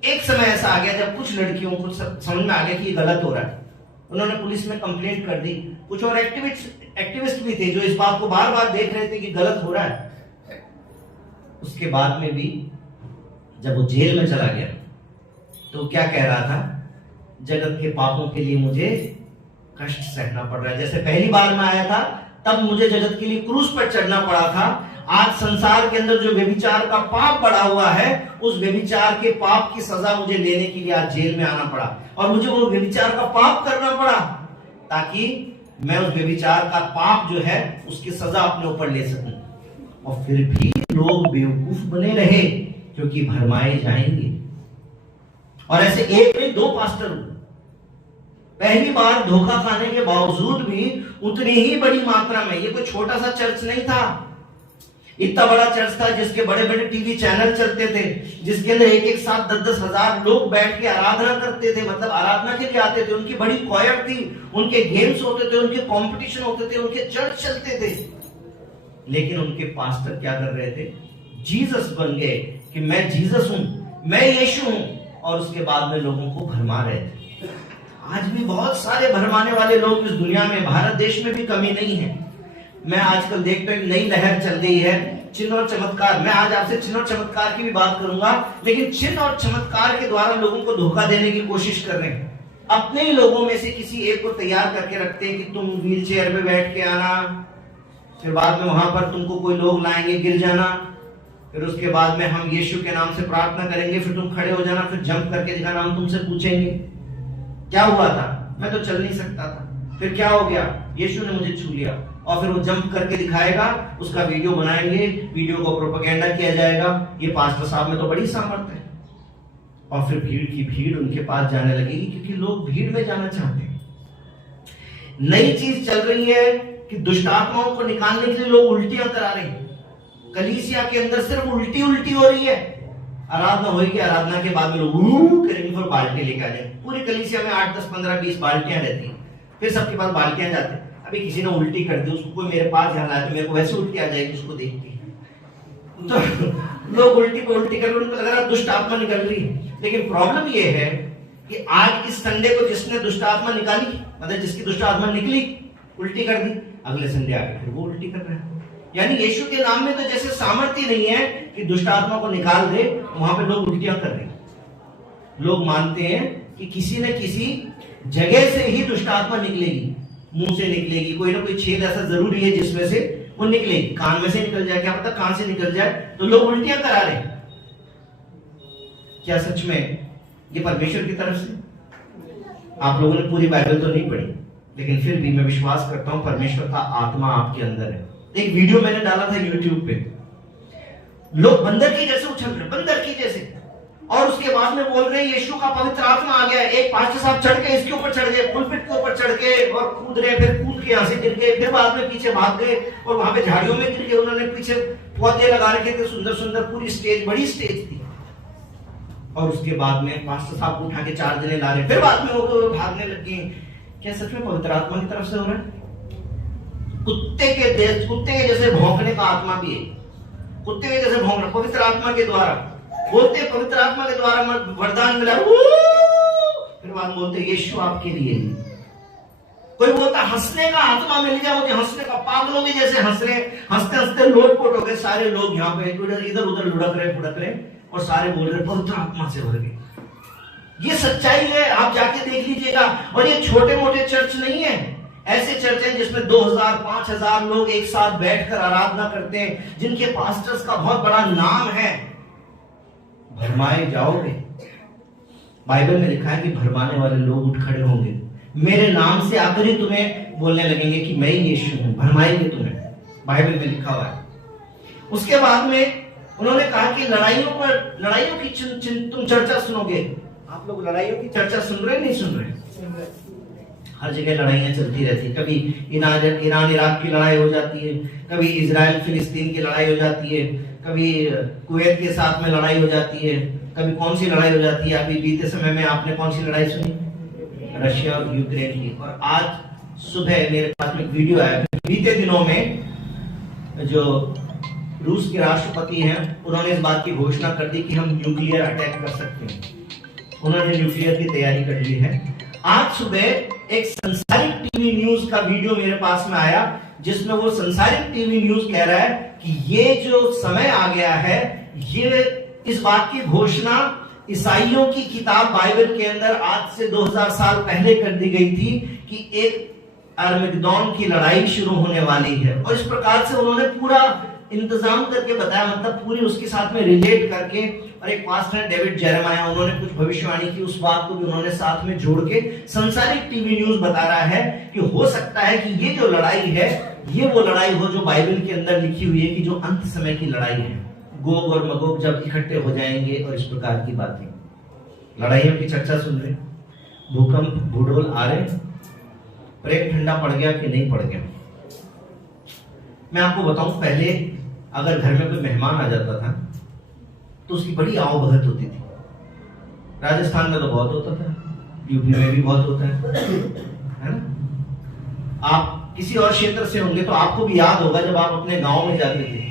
एक समय ऐसा आ गया जब कुछ लड़कियों को समझ में आ गया कि ये गलत हो रहा है। उन्होंने पुलिस में कंप्लेंट कर दी। कुछ और एक्टिविस्ट भी थे जो इस बात को बार बार देख रहे थे कि गलत हो रहा है। उसके बाद में भी जब वो जेल में चला गया तो क्या कह रहा था, जगत के पापों के लिए मुझे कष्ट सहना पड़ रहा है। जैसे पहली बार में आया था तब मुझे जगत के लिए क्रूस पर चढ़ना पड़ा था, आज संसार के अंदर जो व्यभिचार का पाप बढ़ा हुआ है, उस व्यभिचार के पाप की सजा मुझे लेने के लिए आज जेल में आना पड़ा और मुझे वो व्यभिचार का पाप करना पड़ा ताकि मैं उस व्यभिचार का पाप जो है उसकी सजा अपने ऊपर ले सकूं। और फिर भी लोग बेवकूफ बने रहे क्योंकि भरमाए जाएंगे। और ऐसे एक नहीं, दो पास्टर पहली बार धोखा खाने के बावजूद भी उतनी ही बड़ी मात्रा में, ये कोई छोटा सा चर्च नहीं था, इतना बड़ा चर्च था जिसके बड़े बड़े टीवी चैनल चलते थे, जिसके अंदर एक साथ 10-10 हजार लोग बैठ के आराधना करते थे, मतलब आराधना के लिए आते थे। उनकी बड़ी क्वायर थी, उनके गेम्स होते थे, उनके कंपटीशन होते थे, उनके चर्च चलते थे। लेकिन उनके पास्टर क्या कर रहे थे, जीसस बन गए कि मैं जीसस हूं, मैं यीशु हूं, और उसके बाद में लोगों को भरमा रहे थे। आज भी बहुत सारे भरमाने वाले लोग इस दुनिया में, भारत देश में भी कमी नहीं है। मैं आजकल देखता हूं नई लहर चल रही है, चिन्ह और चमत्कार। मैं आज आपसे चिन्ह और चमत्कार की भी बात करूंगा, लेकिन चिन्ह और चमत्कार के द्वारा लोगों को धोखा देने की कोशिश कर रहे हैं। अपने ही लोगों में से किसी एक को तैयार करके रखते हैं कि तुम व्हील चेयर में बैठ के आना, फिर बाद में वहां पर तुमको कोई लोग लाएंगे, गिर जाना, फिर उसके बाद में हम यीशु के नाम से प्रार्थना करेंगे, फिर तुम खड़े हो जाना, फिर जंप करके दिखाना, हम तुमसे पूछेंगे क्या हुआ था, मैं तो चल नहीं सकता था, फिर क्या हो गया, यीशु ने मुझे छू लिया, और फिर वो जंप करके दिखाएगा, उसका वीडियो बनाएंगे, वीडियो को प्रोपेगेंडा किया जाएगा, ये पास्टर साहब में तो बड़ी सामर्थ्य है। और फिर भीड़ की भीड़ उनके पास जाने लगेगी क्योंकि लोग भीड़ में जाना चाहते हैं। नई चीज चल रही है कि दुष्ट आत्माओं को निकालने के लिए लोग उल्टियां करा रहे हैं। कलीसिया के अंदर सिर्फ उल्टी हो रही है, आराधना होगी, आराधना के बाद में लोग करेंगे फिर बाल्टी लेके आ जाएंगे। पूरी कलीसिया में 8, 10, 15, 20 बाल्टियां रहती हैं, फिर सबके पास बाल्टियां जाते हैं। अभी किसी ने उल्टी कर दी, उसको कोई मेरे पास ध्यान आया तो मेरे को वैसे उल्टी आ जाएगी उसको देख के। तो लोग उल्टी को उल्टी कर, उनको लग रहा दुष्ट आत्मा निकल रही है। लेकिन प्रॉब्लम ये है कि आज इस संडे को जिसने दुष्ट आत्मा निकाली, मतलब जिसकी दुष्ट आत्मा निकली, उल्टी कर दी, अगले संडे आके फिर वो उल्टी कर रहा है। यानी यीशु के नाम में तो जैसे सामर्थ्य नहीं है कि दुष्ट आत्मा को निकाल दे, वहां पे लोग उल्टियां कर रहे हैं। लोग मानते हैं कि किसी न किसी जगह से ही दुष्ट आत्मा निकलेगी, मुंह से निकलेगी, कोई ना कोई छेद ऐसा जरूरी है जिसमें से वो निकलेगी, कान में से निकल जाए, क्या पता कान से निकल जाए, तो लोग उल्टियां करा रहे हैं। क्या सच में ये परमेश्वर की तरफ से? आप लोगों ने पूरी बाइबल तो नहीं पढ़ी, लेकिन फिर भी मैं विश्वास करता हूं परमेश्वर का आत्मा आपके अंदर है। एक वीडियो मैंने डाला था YouTube पे, लोग बंदर की जैसे उछल रहे, बंदर की जैसे, और उसके बाद में बोल रहे हैं यीशु का पवित्र आत्मा आ गया। एक पास्टर साहब चढ़ के इसके ऊपर चढ़ गए, पुलपिट के ऊपर चढ़ गए और कूद रहे, फिर कूद के यहां से गिर गए, फिर बाद में पीछे भाग गए और वहां पे झाड़ियों में गिर गए। उन्होंने पीछे पौधे लगा रखे थे, सुंदर सुंदर, पूरी स्टेज, बड़ी स्टेज थी। और उसके बाद में पास्टर साहब को उठा के 4 जने ला रहे, फिर बाद में वो भागने लग गए। क्या सच में पवित्र आत्मा की तरफ से हो रहा है? कुत्ते के जैसे भौंकने का आत्मा भी है, कुत्ते के जैसे भौंकना पवित्र आत्मा के द्वारा। बोलते पवित्र आत्मा के द्वारा वरदान मिला, फिर बाद बोलते यीशु आपके लिए। कोई बोलता हंसने का आत्मा मिल गया मुझे, हंसने का, पागलों के जैसे हंस रहे, हंसते हंसते लोटपोट हो गए सारे लोग, यहाँ पे इधर उधर लुढ़क रहे, फुड़क रहे, और सारे बोल रहे पवित्र आत्मा से भर गए। ये सच्चाई है, आप जाके देख लीजिएगा। और ये छोटे मोटे चर्च नहीं है, ऐसे चर्च हैं जिसमें 2000, 5000 लोग एक साथ बैठकर आराधना करते हैं, जिनके पास्टर्स का बहुत बड़ा नाम है। भरमाए जाओगे, बाइबल में लिखा है कि भरमाने वाले लोग उठ खड़े होंगे, मेरे नाम से आकर ही तुम्हें बोलने लगेंगे कि मैं ही यीशु हूं, भरमाएंगे तुम्हें, बाइबल में लिखा हुआ है। उसके बाद में उन्होंने कहा कि लड़ाइयों की तुम चर्चा सुनोगे। आप लोग लड़ाइयों की चर्चा सुन रहे नहीं सुन रहे? हर जगह लड़ाइयां चलती रहती है, कभी ईरान इराक की लड़ाई हो जाती है, कभी इजराइल फिलिस्तीन की लड़ाई हो जाती है, कभी कुवैत के साथ में लड़ाई हो जाती है, कभी कौन सी लड़ाई हो जाती है। अभी बीते समय में आपने कौन सी लड़ाई सुनी? रशिया और यूक्रेन की। और आज सुबह मेरे पास में वीडियो आया, बीते दिनों में जो रूस के राष्ट्रपति हैं उन्होंने इस बात की घोषणा कर दी कि हम न्यूक्लियर अटैक कर सकते हैं। उन्होंने न्यूक्लियर की तैयारी कर ली है। आज सुबह एक संसारिक टीवी न्यूज का वीडियो मेरे पास में आया, जिसमें वो संसारिक टीवी न्यूज कह रहा है कि ये जो समय आ गया है, ये इस बात की घोषणा ईसाइयों की किताब बाइबल के अंदर आज से 2000 साल पहले कर दी गई थी कि एक अरमगदोन की लड़ाई शुरू होने वाली है। और इस प्रकार से उन्होंने पूरा इंतजाम करके बताया, मतलब पूरी उसके साथ में रिलेट करके। और एक पास्टर है डेविड जेरेमाया, उन्होंने कुछ भविष्यवाणी की, उस बात को भी उन्होंने साथ में जोड़ के संसारिक टीवी न्यूज बता रहा है कि हो सकता है कि ये जो लड़ाई है, ये वो लड़ाई हो जो बाइबल के अंदर लिखी हुई है कि जो अंत समय की लड़ाई है, गोग और मगोग जब इकट्ठे हो जाएंगे और इस प्रकार की बातें। लड़ाइयों की चर्चा सुन रहे, भूकंप भूडोल आ रहे, प्रेम ठंडा पड़ गया कि नहीं पड़ गया। मैं आपको बताऊं, पहले अगर घर में कोई मेहमान आ जाता था तो उसकी बड़ी आओ भगत होती थी। राजस्थान में तो बहुत होता था, यूपी में भी बहुत होता है ना? आप किसी और क्षेत्र से होंगे तो आपको भी याद होगा जब आप अपने गांव में जाते थे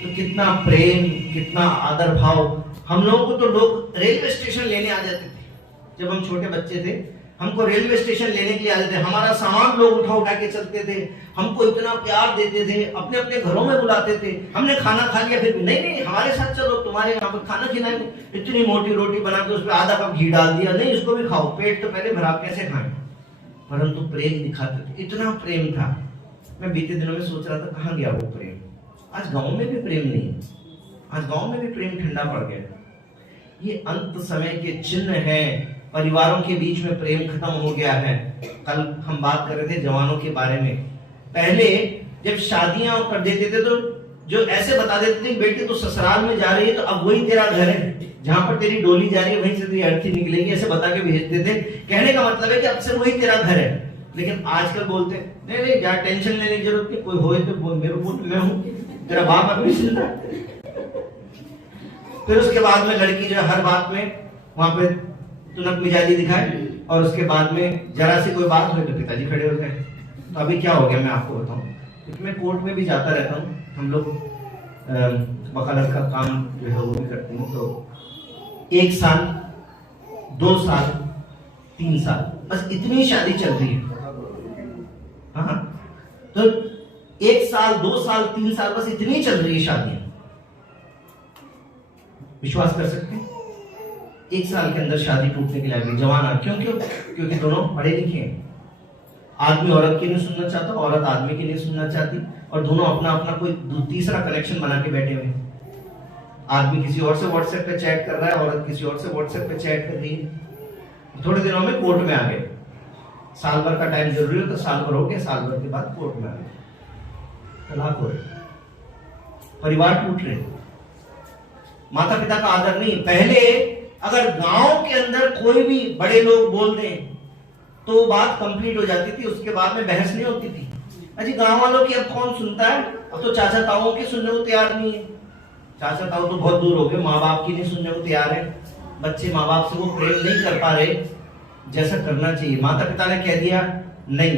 तो कितना प्रेम, कितना आदर भाव। हम लोगों को तो लोग रेलवे स्टेशन लेने आ जाते थे जब हम छोटे बच्चे थे, हमको रेलवे स्टेशन लेने के लिए आते थे, हमारा सामान लोग उठा के चलते थे, हमको इतना प्यार देते थे, अपने अपने घरों में बुलाते थे। हमने खाना खा लिया फिर भी नहीं हमारे साथ चलो, तुम्हारे यहाँ पर खाना खिलाएंगे। इतनी मोटी रोटी बना के उसमें आधा कप घी डाल दिया, नहीं इसको भी खाओ, पेट तो पहले भरा, कैसे खाएं। परंतु प्रेम दिखाते थे, इतना प्रेम था। मैं बीते दिनों में सोच रहा था कहाँ गया वो प्रेम। आज गाँव में भी प्रेम नहीं है, आज गाँव में भी प्रेम ठंडा पड़ गया। ये अंत समय के चिन्ह हैं, परिवारों के बीच में प्रेम खत्म हो गया है। कल हम बात कर रहे थे जवानों के बारे में। पहले जब शादियां कर देते थे तो जो ऐसे बता देते थे बेटी तो ससुराल में जा रही है तो अब वही तेरा घर है, जहां पर तेरी डोली जा रही है वहीं से तेरी अर्थी निकलेगी, ऐसे बता के भेजते थे। कहने का मतलब है कि अब से वही तेरा घर है। लेकिन आजकल बोलते नहीं क्या टेंशन लेने की जरूरत नहीं, कोई होए तो मेरे को, मैं हूं, तेरा बाप अभी जिंदा। फिर उसके बाद में लड़की जो है हर बात में वहां पे तुनक मिजाजी दिखाए, और उसके बाद में जरा सी कोई बात हुई तो पिताजी खड़े हो गए। तो अभी क्या हो गया मैं आपको बताऊं, क्योंकि मैं कोर्ट में भी जाता रहता हूँ, हम लोग वकालत का काम जो है वो भी करते हैं। तो 1 साल 2 साल 3 साल बस इतनी शादी चल रही है। हाँ, तो 1 साल 2 साल 3 साल बस इतनी चल रही है शादियां। विश्वास कर सकते हैं 1 साल के अंदर शादी टूटने के लिए जवान क्योंकि दोनों पढ़े लिखे हैं। आदमी औरत की नहीं सुनना चाहता, औरत आदमी की नहीं सुनना चाहती, और दोनों अपना अपना कोई तीसरा कनेक्शन बना के बैठे हुए हैं। आदमी किसी और से व्हाट्सएप पे चैट कर रहा है, औरत किसी और से व्हाट्सएप पे चैट कर रही है। थोड़े दिनों में कोर्ट में आ गए, साल भर का टाइम जरूरी हो तो साल भर हो गया, साल भर के बाद कोर्ट में आ गए, तलाक हो रहे, परिवार टूट रहे, माता पिता का आदर नहीं। पहले अगर गांव के अंदर कोई भी बड़े लोग बोल दें तो बात कंप्लीट हो जाती थी, उसके बाद में बहस नहीं होती थी। अजी गांव वालों की अब कौन सुनता है, अब तो चाचा ताऊ की सुनने को तैयार नहीं है। चाचा ताऊ तो बहुत दूर हो गए, माँ बाप की नहीं सुनने को तैयार है। बच्चे माँ बाप से वो प्रेम नहीं कर पा रहे जैसा करना चाहिए। माता पिता ने कह दिया नहीं,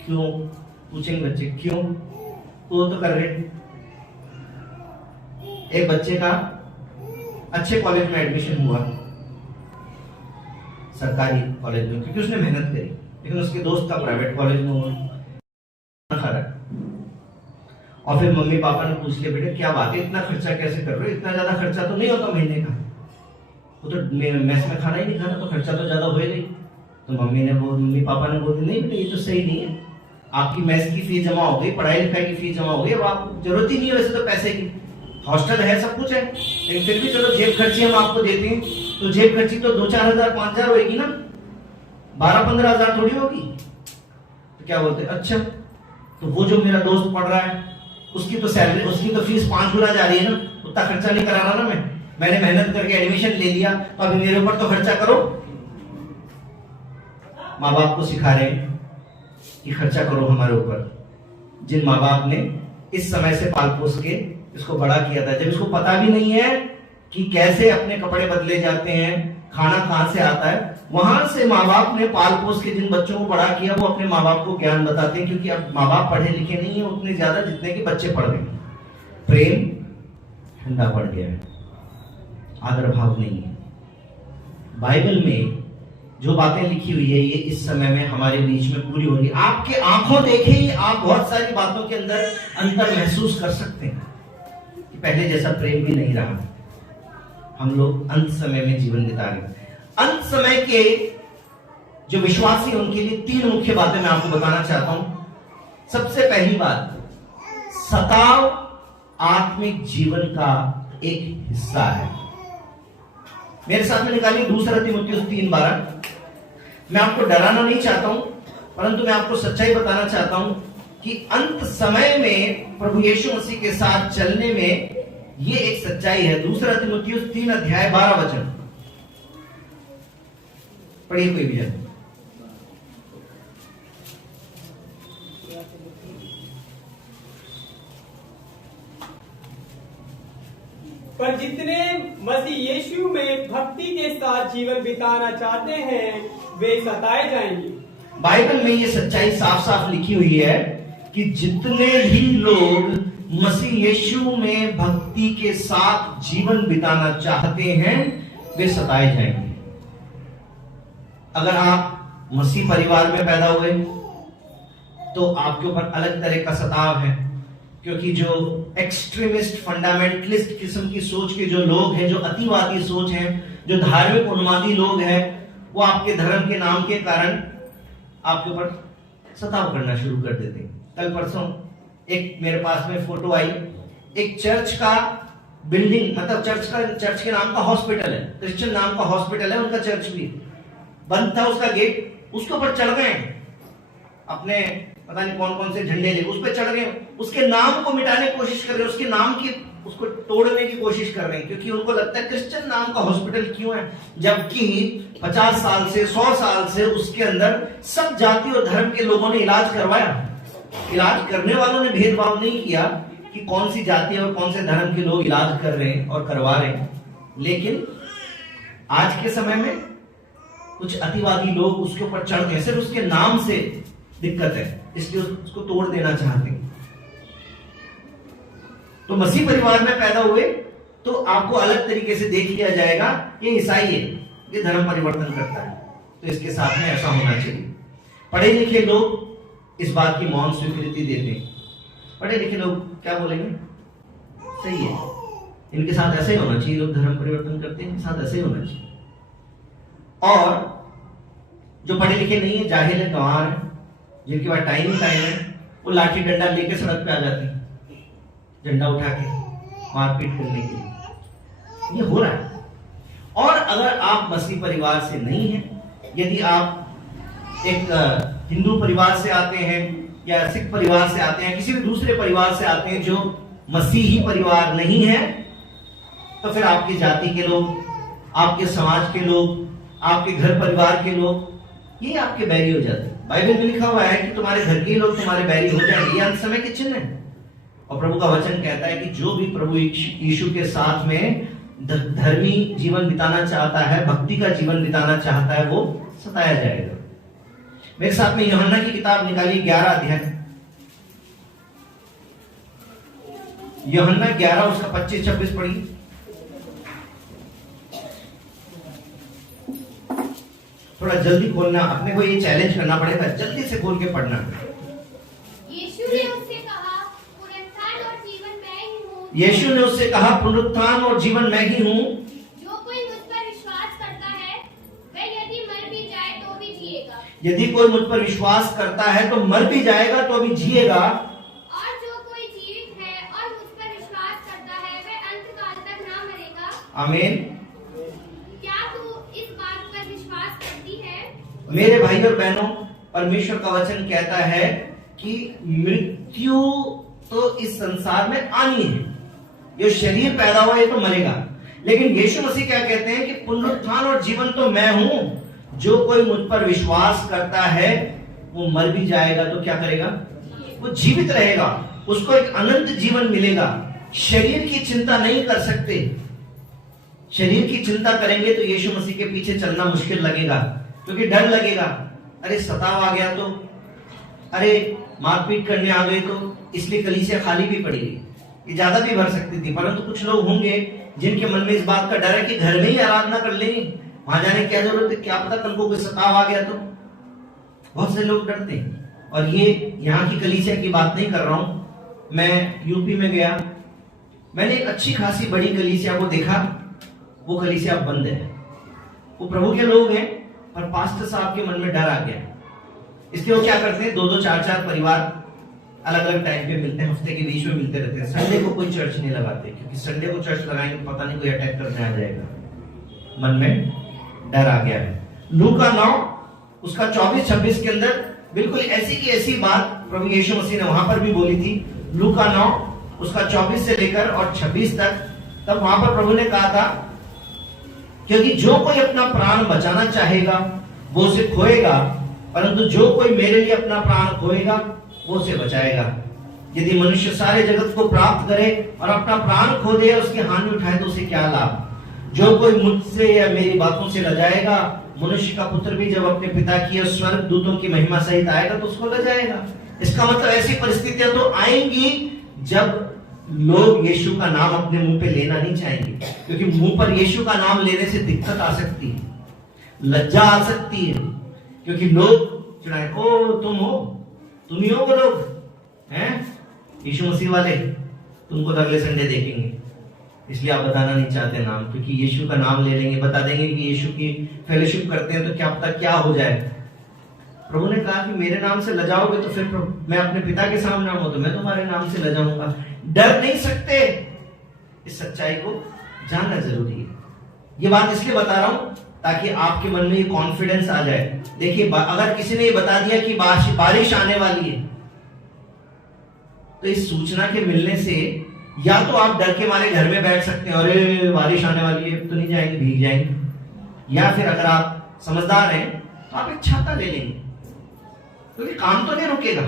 क्यों पूछेंगे बच्चे क्यों, वो तो कर रहे। एक बच्चे का अच्छे कॉलेज में एडमिशन हुआ, सरकारी कॉलेज में, क्योंकि उसने मेहनत करी, लेकिन उसके दोस्त का प्राइवेट कॉलेज में हुआ। और फिर मम्मी पापा ने पूछ लिया बेटे क्या बात है, इतना खर्चा कैसे कर रहे हो, इतना ज्यादा खर्चा तो नहीं होता महीने का, वो तो मेस में खाना ही नहीं खाना, तो खर्चा तो ज्यादा होएगा ही। तो मम्मी पापा ने बोल दिया नहीं बेटे ये तो सही नहीं है, आपकी मेस की फीस जमा हो गई, पढ़ाई लिखाई की फीस जमा हो गई, अब आपको जरूरत ही नहीं है वैसे तो पैसे की, हॉस्टल है सब कुछ है, लेकिन फिर भी चलो जेब खर्ची हम आपको देते हैं, तो जेब खर्ची तो 2-4 हजार 5 हजार होगी ना, 12-15 हजार थोड़ी होगी। तो क्या बोलते अच्छा, तो वो जो मेरा दोस्त पढ़ रहा है उसकी तो सैलरी, उसकी तो फीस 5 गुना जा रही है ना, उतना खर्चा नहीं करा रहा ना मैंने मेहनत करके एडमिशन ले लिया, तो अभी मेरे ऊपर तो खर्चा करो। माँ बाप को सिखा रहे हैं कि खर्चा करो हमारे ऊपर, जिन माँ बाप ने इस समय से पाल पोस के इसको बड़ा किया था, जब इसको पता भी नहीं है कि कैसे अपने कपड़े बदले जाते हैं, खाना कहां से आता है, वहां से माँ बाप ने पाल पोस के जिन बच्चों को बड़ा किया वो अपने माँ बाप को ज्ञान बताते हैं, क्योंकि अब माँ बाप पढ़े लिखे नहीं है उतने ज्यादा जितने कि बच्चे पढ़ रहे हैं। प्रेम ठंडा पड़ गया है, आदर भाव नहीं है। बाइबल में जो बातें लिखी हुई है ये इस समय में हमारे बीच में पूरी हो रही है। आपके आंखों देखे ही आप बहुत सारी बातों के अंदर अंतर महसूस कर सकते हैं कि पहले जैसा प्रेम भी नहीं रहा। हम लोग अंत समय में जीवन बिता रहे हैं। अंत समय के जो विश्वासी उनके लिए 3 मुख्य बातें मैं आपको बताना चाहता हूं। सबसे पहली बात, सताव आत्मिक जीवन का एक हिस्सा है। मेरे साथ में निकालिए 2 तीमुथियुस 3:12। मैं आपको डराना नहीं चाहता हूं, परंतु मैं आपको सच्चाई बताना चाहता हूं कि अंत समय में प्रभु यीशु मसीह के साथ चलने में ये एक सच्चाई है। 2 तीमुथियुस 3:12 पढ़िए कोई भी है। पर जितने मसीह यीशु में भक्ति के साथ जीवन बिताना चाहते हैं वे सताए जाएंगे। बाइबल में ये सच्चाई साफ साफ लिखी हुई है कि जितने भी लोग मसीह यीशु में भक्ति के साथ जीवन बिताना चाहते हैं वे सताए जाएंगे। अगर आप मसीह परिवार में पैदा हुए तो आपके ऊपर अलग तरह का सताव है, क्योंकि जो एक्सट्रीमिस्ट फंडामेंटलिस्ट किस्म की सोच के जो लोग हैं, जो अतिवादी सोच हैं, जो धार्मिक उन्मादी लोग हैं, वो आपके धर्म के नाम के कारण आपके ऊपर सताव करना शुरू कर देते हैं। कल परसों एक मेरे पास में फोटो आई, एक चर्च का बिल्डिंग, मतलब चर्च के नाम का हॉस्पिटल है, क्रिश्चियन नाम का हॉस्पिटल है, उनका चर्च भी बंद था, उसका गेट, उसके ऊपर चढ़ गए अपने पता नहीं कौन कौन से झंडे ले, उस पर चढ़ गए, उसके नाम को मिटाने की कोशिश कर रहे हैं, उसके नाम की उसको तोड़ने की कोशिश कर रहे हैं, क्योंकि उनको लगता है क्रिश्चियन नाम का हॉस्पिटल क्यों है, जबकि 50 साल से 100 साल से उसके अंदर सब जाति और धर्म के लोगों ने इलाज करवाया। इलाज करने वालों ने भेदभाव नहीं किया कि कौन सी जाति और कौन से धर्म के लोग इलाज कर रहे हैं और करवा रहे हैं। लेकिन आज के समय में कुछ अतिवादी लोग उसके ऊपर चढ़ के सिर्फ उसके नाम से दिक्कत है इसलिए उसको तोड़ देना चाहते हैं। तो मसीह परिवार में पैदा हुए तो आपको अलग तरीके से देख लिया जाएगा ये ईसाई है, ये धर्म परिवर्तन करता है, तो इसके साथ में ऐसा होना चाहिए। पढ़े लिखे लोग इस बात की मौन स्वीकृति देते हैं। पढ़े लिखे लोग क्या बोलेंगे, सही है, इनके साथ ऐसे ही होना चाहिए, लोग धर्म परिवर्तन करते हैं, इनके साथ ऐसे ही होना चाहिए। और जो पढ़े लिखे नहीं है, जाहिल है, गंवार है, जिनके पास टाइम है, वो लाठी डंडा लेके सड़क पे आ जाते हैं, झंडा उठा के मारपीट करने के लिए। ये हो रहा है। और अगर आप मसीह परिवार से नहीं हैं, यदि आप एक हिंदू परिवार से आते हैं या सिख परिवार से आते हैं, किसी भी दूसरे परिवार से आते हैं जो मसीही परिवार नहीं है, तो फिर आपकी जाति के लोग, आपके समाज के लोग, आपके घर परिवार के लोग, ये आपके बैरी हो जाते हैं। बाइबल में लिखा हुआ है कि तुम्हारे घर के लोग तुम्हारे बैरी हो जाएंगे, ये अंत समय के चिन्ह है। और प्रभु का वचन कहता है कि जो भी प्रभु यीशु के साथ में धर्मी जीवन बिताना चाहता है, भक्ति का जीवन बिताना चाहता है, वो सताया जाएगा। मेरे साथ में यूहन्ना की किताब निकाली 11 अध्याय, यूहन्ना 11 उसका 25-26 पढ़िए। थोड़ा जल्दी खोलना, अपने को ये चैलेंज करना पड़ेगा, जल्दी से खोल के पढ़ना। यीशु ने उससे कहा, पुनरुत्थान और जीवन मैं ही हूँ। यीशु ने उससे कहा, पुनरुत्थान और जीवन मैं ही हूँ। जो कोई मुझ पर विश्वास करता है, वह यदि मर भी जाए तो भी जिएगा। यदि कोई मुझ पर विश्वास करता है तो मर भी जाएगा तो भी जिएगा। और जो कोई जीवित है और मुझ पर विश्वास करता है, वह अंतकाल तक ना मरेगा। आमीन। क्या तू इस बात पर विश्वास करती है? मेरे भाई और बहनों, परमेश्वर का वचन कहता है कि मृत्यु तो इस संसार में आनी है, जो शरीर पैदा हुआ है तो मरेगा, लेकिन यीशु मसीह क्या कहते हैं कि पुनरुत्थान और जीवन तो मैं हूं। जो कोई मुझ पर विश्वास करता है वो मर भी जाएगा तो क्या करेगा, वो जीवित रहेगा, उसको एक अनंत जीवन मिलेगा। शरीर की चिंता नहीं कर सकते। शरीर की चिंता करेंगे तो यीशु मसीह के पीछे चलना मुश्किल लगेगा, क्योंकि डर लगेगा, अरे सताव आ गया तो, अरे मारपीट करने आ गए तो, इसलिए कलीसिया खाली भी पड़ेगी। ये ज्यादा भी भर सकती थी, परंतु कुछ लोग होंगे जिनके मन में इस बात का डर है कि घर में ही आराधना कर लेंगे, वहां जाने की क्या जरूरत है, क्या पता कल को कोई सताव आ गया तो। बहुत से लोग डरते हैं। और ये यहाँ की कलीसिया की बात नहीं कर रहा हूं, मैं यूपी में गया, मैंने एक अच्छी खासी बड़ी कलीसिया को देखा, वो कलीसिया बंद है। वो प्रभु के लोग हैं, पर पास्टर साहब के मन में डर आ गया, इसलिए वो क्या करते हैं, 2-2, 4-4 परिवार अलग अलग टाइम पे मिलते हैं, हफ्ते के बीच में मिलते रहते हैं। संडे को कोई चर्च नहीं लगाते, क्योंकि संडे को चर्च लगाएंगे पता नहीं कोई अटैक करने आ जाएगा। मन में डर आ गया है। लूका 9 उसका 24-26 के अंदर बिल्कुल ऐसी की ऐसी बात प्रभु यीशु मसीह ने वहां पर भी बोली थी। लूका 9 उसका 24 से लेकर और 26 तक, तब वहां पर प्रभु ने कहा था, क्योंकि जो कोई अपना प्राण बचाना चाहेगा वो उसे खोएगा, परंतु जो कोई मेरे लिए अपना प्राण खोएगा वो उसे बचाएगा। यदि मनुष्य सारे जगत को प्राप्त करे और अपना प्राण खो दे, उसकी हानि उठाए, तो उसे क्या लाभ। जो कोई मुझसे या मेरी बातों से लजाएगा, मनुष्य का पुत्र भी जब अपने पिता की और स्वर्ग दूतों की महिमा सहित आएगा तो उसको लजाएगा। इसका मतलब ऐसी परिस्थितियां तो आएंगी जब लोग यीशु का नाम अपने मुंह पे लेना नहीं चाहेंगे, क्योंकि मुंह पर यीशु का नाम लेने से दिक्कत आ सकती है, लज्जा आ सकती है, क्योंकि लोग चिढ़ाए, ओ तुम हो, तुम ही हो वो लोग हैं यीशु मसीह वाले, तुमको तो अगले संडे देखेंगे, इसलिए आप बताना नहीं चाहते नाम, क्योंकि यीशु का नाम ले लेंगे, बता देंगे कि यीशु की फेलोशिप करते हैं तो क्या पता क्या हो जाए। प्रभु ने कहा कि मेरे नाम से लजाओगे तो फिर मैं अपने पिता के सामने आऊंगा तो मैं तुम्हारे नाम से लजाऊंगा। डर नहीं सकते, इस सच्चाई को जानना जरूरी है। ये बात इसलिए बता रहा हूं ताकि आपके मन में ये कॉन्फिडेंस आ जाए। देखिए, अगर किसी ने ये बता दिया कि बारिश आने वाली है, तो इस सूचना के मिलने से या तो आप डर के मारे घर में बैठ सकते हैं, अरे बारिश आने वाली है तो नहीं जाएंगे, भीग जाएंगे, या फिर अगर आप समझदार हैं तो आप एक छाता ले लेंगे, क्योंकि काम तो नहीं रुकेगा।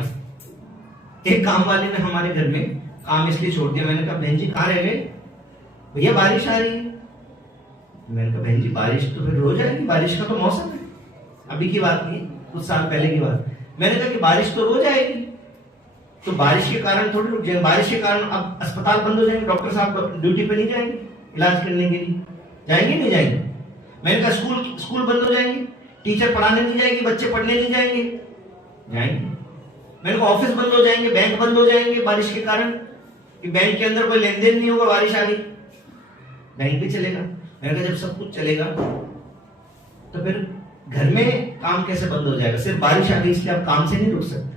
एक काम वाले ने हमारे घर में काम इसलिए छोड़ दिया, मैंने कहा बहन जी कहाँ रह गए, भैया बारिश आ रही है, मैंने कहा बहन जी बारिश तो फिर रोज आएगी, बारिश का तो मौसम है, अभी की बात नहीं, कुछ साल पहले की बात। मैंने कहा कि बारिश तो रोज आएगी, तो बारिश के कारण थोड़ी रुक जाएंगे, बारिश के कारण अब अस्पताल बंद हो जाएंगे, डॉक्टर साहब ड्यूटी पे नहीं जाएंगे इलाज करने के लिए, जाएंगे नहीं जाएंगे? मैंने कहा स्कूल बंद हो जाएंगे, टीचर पढ़ाने नहीं जाएगी, बच्चे पढ़ने नहीं जाएंगे, जाएंगे। मैंने कहा ऑफिस बंद हो जाएंगे, बैंक बंद हो जाएंगे बारिश के कारण, कि बैंक के अंदर कोई लेन देन नहीं होगा, बारिश आ गई, बैंक भी चलेगा। मैंने कहा जब सब कुछ चलेगा तो फिर घर में काम कैसे बंद हो जाएगा? सिर्फ बारिश आ गई इसलिए आप काम से नहीं रुक सकते।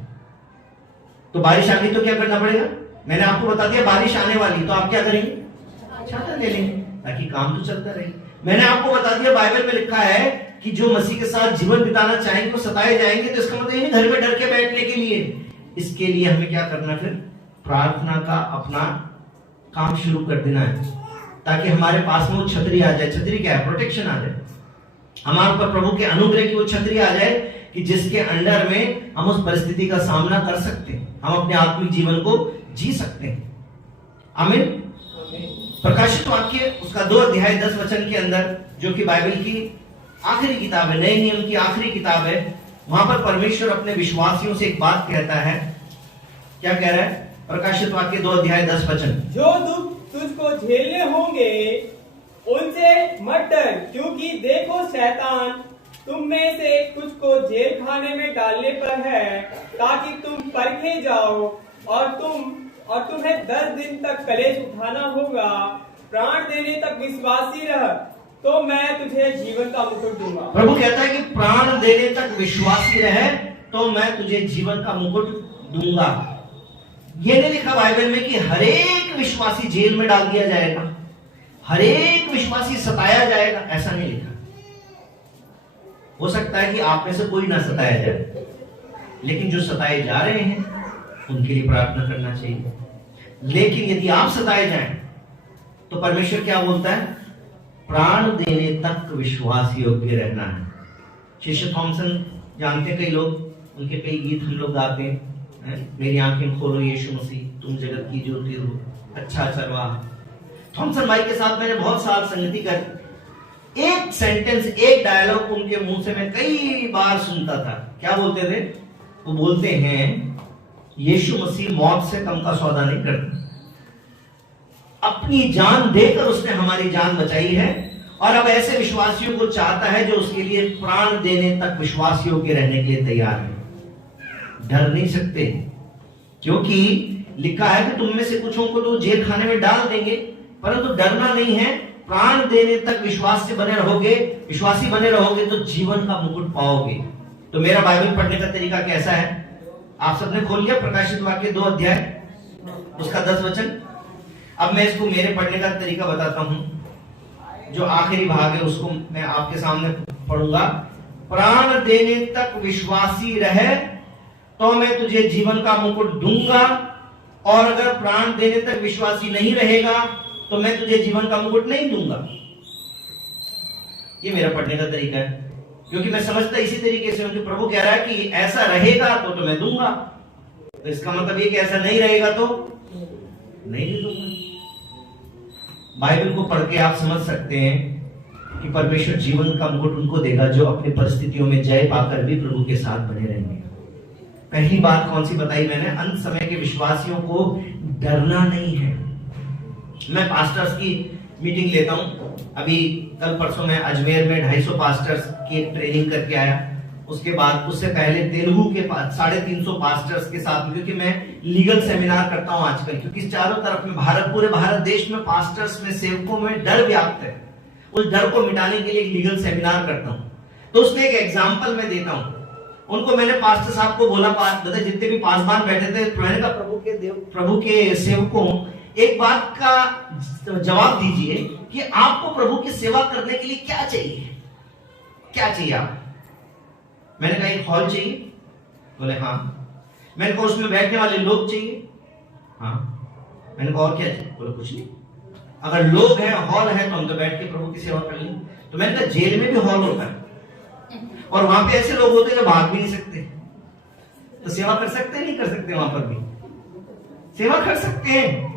तो बारिश आ गई तो क्या करना पड़ेगा? मैंने आपको बता दिया बारिश आने वाली, तो आप क्या करेंगे? छाता ले लेंगे ताकि काम तो चलता रहे। मैंने आपको बता दिया बाइबल में लिखा है कि जो मसीह के साथ जीवन बिताना चाहेंगे वो सताए जाएंगे, तो इसका मतलब ये नहीं घर में डर के बैठने के लिए। इसके लिए हमें क्या करना, फिर प्रार्थना का अपना काम शुरू कर देना है, ताकि हमारे पास में वो छतरी आ जाए। छतरी क्या है? प्रोटेक्शन आ जाए हमारे ऊपर, प्रभु के अनुग्रह की वो छतरी आ जाए कि जिसके अंडर में हम उस परिस्थिति का सामना कर सकते हैं, हम अपने आत्मिक जीवन को जी सकते हैं। आमीन। प्रकाशित वाक्य उसका 2 अध्याय 10 वचन के अंदर, जो कि बाइबल की आखिरी किताब है, नए नियम की आखिरी किताब है, वहां पर परमेश्वर अपने विश्वासियों से एक बात कहता है। क्या कह रहा है? प्रकाशित वाक्य 2 अध्याय 10 वचन, जो दुख तुझको झेलने होंगे उनसे मत डर, क्योंकि देखो शैतान तुम में से कुछ को जेल खाने में डालने पर है, ताकि तुम परखे जाओ और तुम्हें 10 दिन तक कलेश उठाना होगा। प्राण देने तक विश्वासी रह तो मैं तुझे जीवन का मुकुट दूंगा। प्रभु कहता है कि प्राण देने तक विश्वासी रहे तो मैं तुझे जीवन का मुकुट दूंगा। ये नहीं लिखा बाइबल में कि हर एक विश्वासी जेल में डाल दिया जाएगा, हर एक विश्वासी सताया जाएगा, ऐसा नहीं लिखा। हो सकता है कि आप में से कोई ना सताया जाए, लेकिन जो सताए जा रहे हैं उनके लिए प्रार्थना करना चाहिए। लेकिन यदि आप सताए जाएं तो परमेश्वर क्या बोलता है? प्राण देने तक विश्वास योग्य रहना है। शिष्य थॉमसन जानते कई लोग, उनके कई गीत हम लोग गाते हैं, मेरी आंखें खोलो यीशु मसीह, तुम जगत की ज्योति हो, अच्छा चरवाहा। थॉमसन भाई के साथ मैंने बहुत साल संगति कर, एक सेंटेंस, एक डायलॉग उनके मुंह से मैं कई बार सुनता था। क्या बोलते थे? वो बोलते हैं यीशु मसीह मौत से कम का सौदा नहीं करता, अपनी जान देकर उसने हमारी जान बचाई है, और अब ऐसे विश्वासियों को चाहता है जो उसके लिए प्राण देने तक विश्वास योग्य रहने के लिए तैयार है। डर नहीं सकते, क्योंकि लिखा है कि तुम में से कुछों को तो जेल खाने में डाल देंगे, परंतु डरना नहीं है। प्राण देने तक विश्वास से बने रहोगे, विश्वासी बने रहोगे तो जीवन का मुकुट पाओगे। तो मेरा बाइबल पढ़ने का तरीका कैसा है? आप सबने खोल लिया प्रकाशित वाक्य 2 अध्याय उसका 10 वचन। अब मैं इसको मेरे पढ़ने का तरीका बताता हूं। जो आखिरी भाग है उसको मैं आपके सामने पढ़ूंगा। प्राण देने तक विश्वासी रहे तो मैं तुझे जीवन का मुकुट दूंगा, और अगर प्राण देने तक विश्वासी नहीं रहेगा तो मैं तुझे जीवन का मुकुट नहीं दूंगा। ये मेरा पढ़ने का तरीका है, क्योंकि मैं समझता इसी तरीके से हूं कि प्रभु कह रहा है कि ऐसा रहेगा तो मैं दूंगा, तो इसका मतलब ये कि ऐसा नहीं रहेगा तो नहीं दूंगा। बाइबल को पढ़ के आप समझ सकते हैं कि परमेश्वर जीवन का मुकुट उनको देगा जो अपनी परिस्थितियों में जय पाकर भी प्रभु के साथ बने रहेंगे। पहली बात कौन सी बताई मैंने? अंत समय के विश्वासियों को डरना नहीं है। मैं पास्टर्स की मीटिंग लेता हूं, अभी कल परसों मैं अजमेर में 250 पास्टर्स की एक ट्रेनिंग करके आया। उसके बाद उससे पहले तेलुगु के 350 पास्टर्स के साथ, क्योंकि मैं लीगल सेमिनार करता हूं आजकल, क्योंकि चारों तरफ में पूरे भारत देश में पास्टर्स में, सेवकों में डर व्याप्त है। उस डर को मिटाने के लिए एक लीगल सेमिनार करता हूं। तो उसमें एक एग्जाम्पल मैं देता हूं उनको। मैंने पास्टर साहब को बोला, जितने भी पासवान बैठे थे, मैंने कहा प्रभु के सेवकों, एक बात का जवाब दीजिए कि आपको प्रभु की सेवा करने के लिए क्या चाहिए? क्या चाहिए आप? मैंने कहा एक हॉल चाहिए। बोले हाँ। मैंने कहा उसमें बैठने वाले लोग चाहिए। हाँ। मैंने कहा और क्या चाहिए? बोले कुछ नहीं, अगर लोग हैं, हॉल है, तो हम तो बैठ के प्रभु की सेवा कर लेंगे। तो मैंने कहा जेल में भी हॉल होता है, और वहां पे ऐसे लोग होते हैं जो भाग भी नहीं सकते, तो सेवा कर सकते हैं? नहीं कर सकते? वहां पर भी सेवा कर सकते हैं।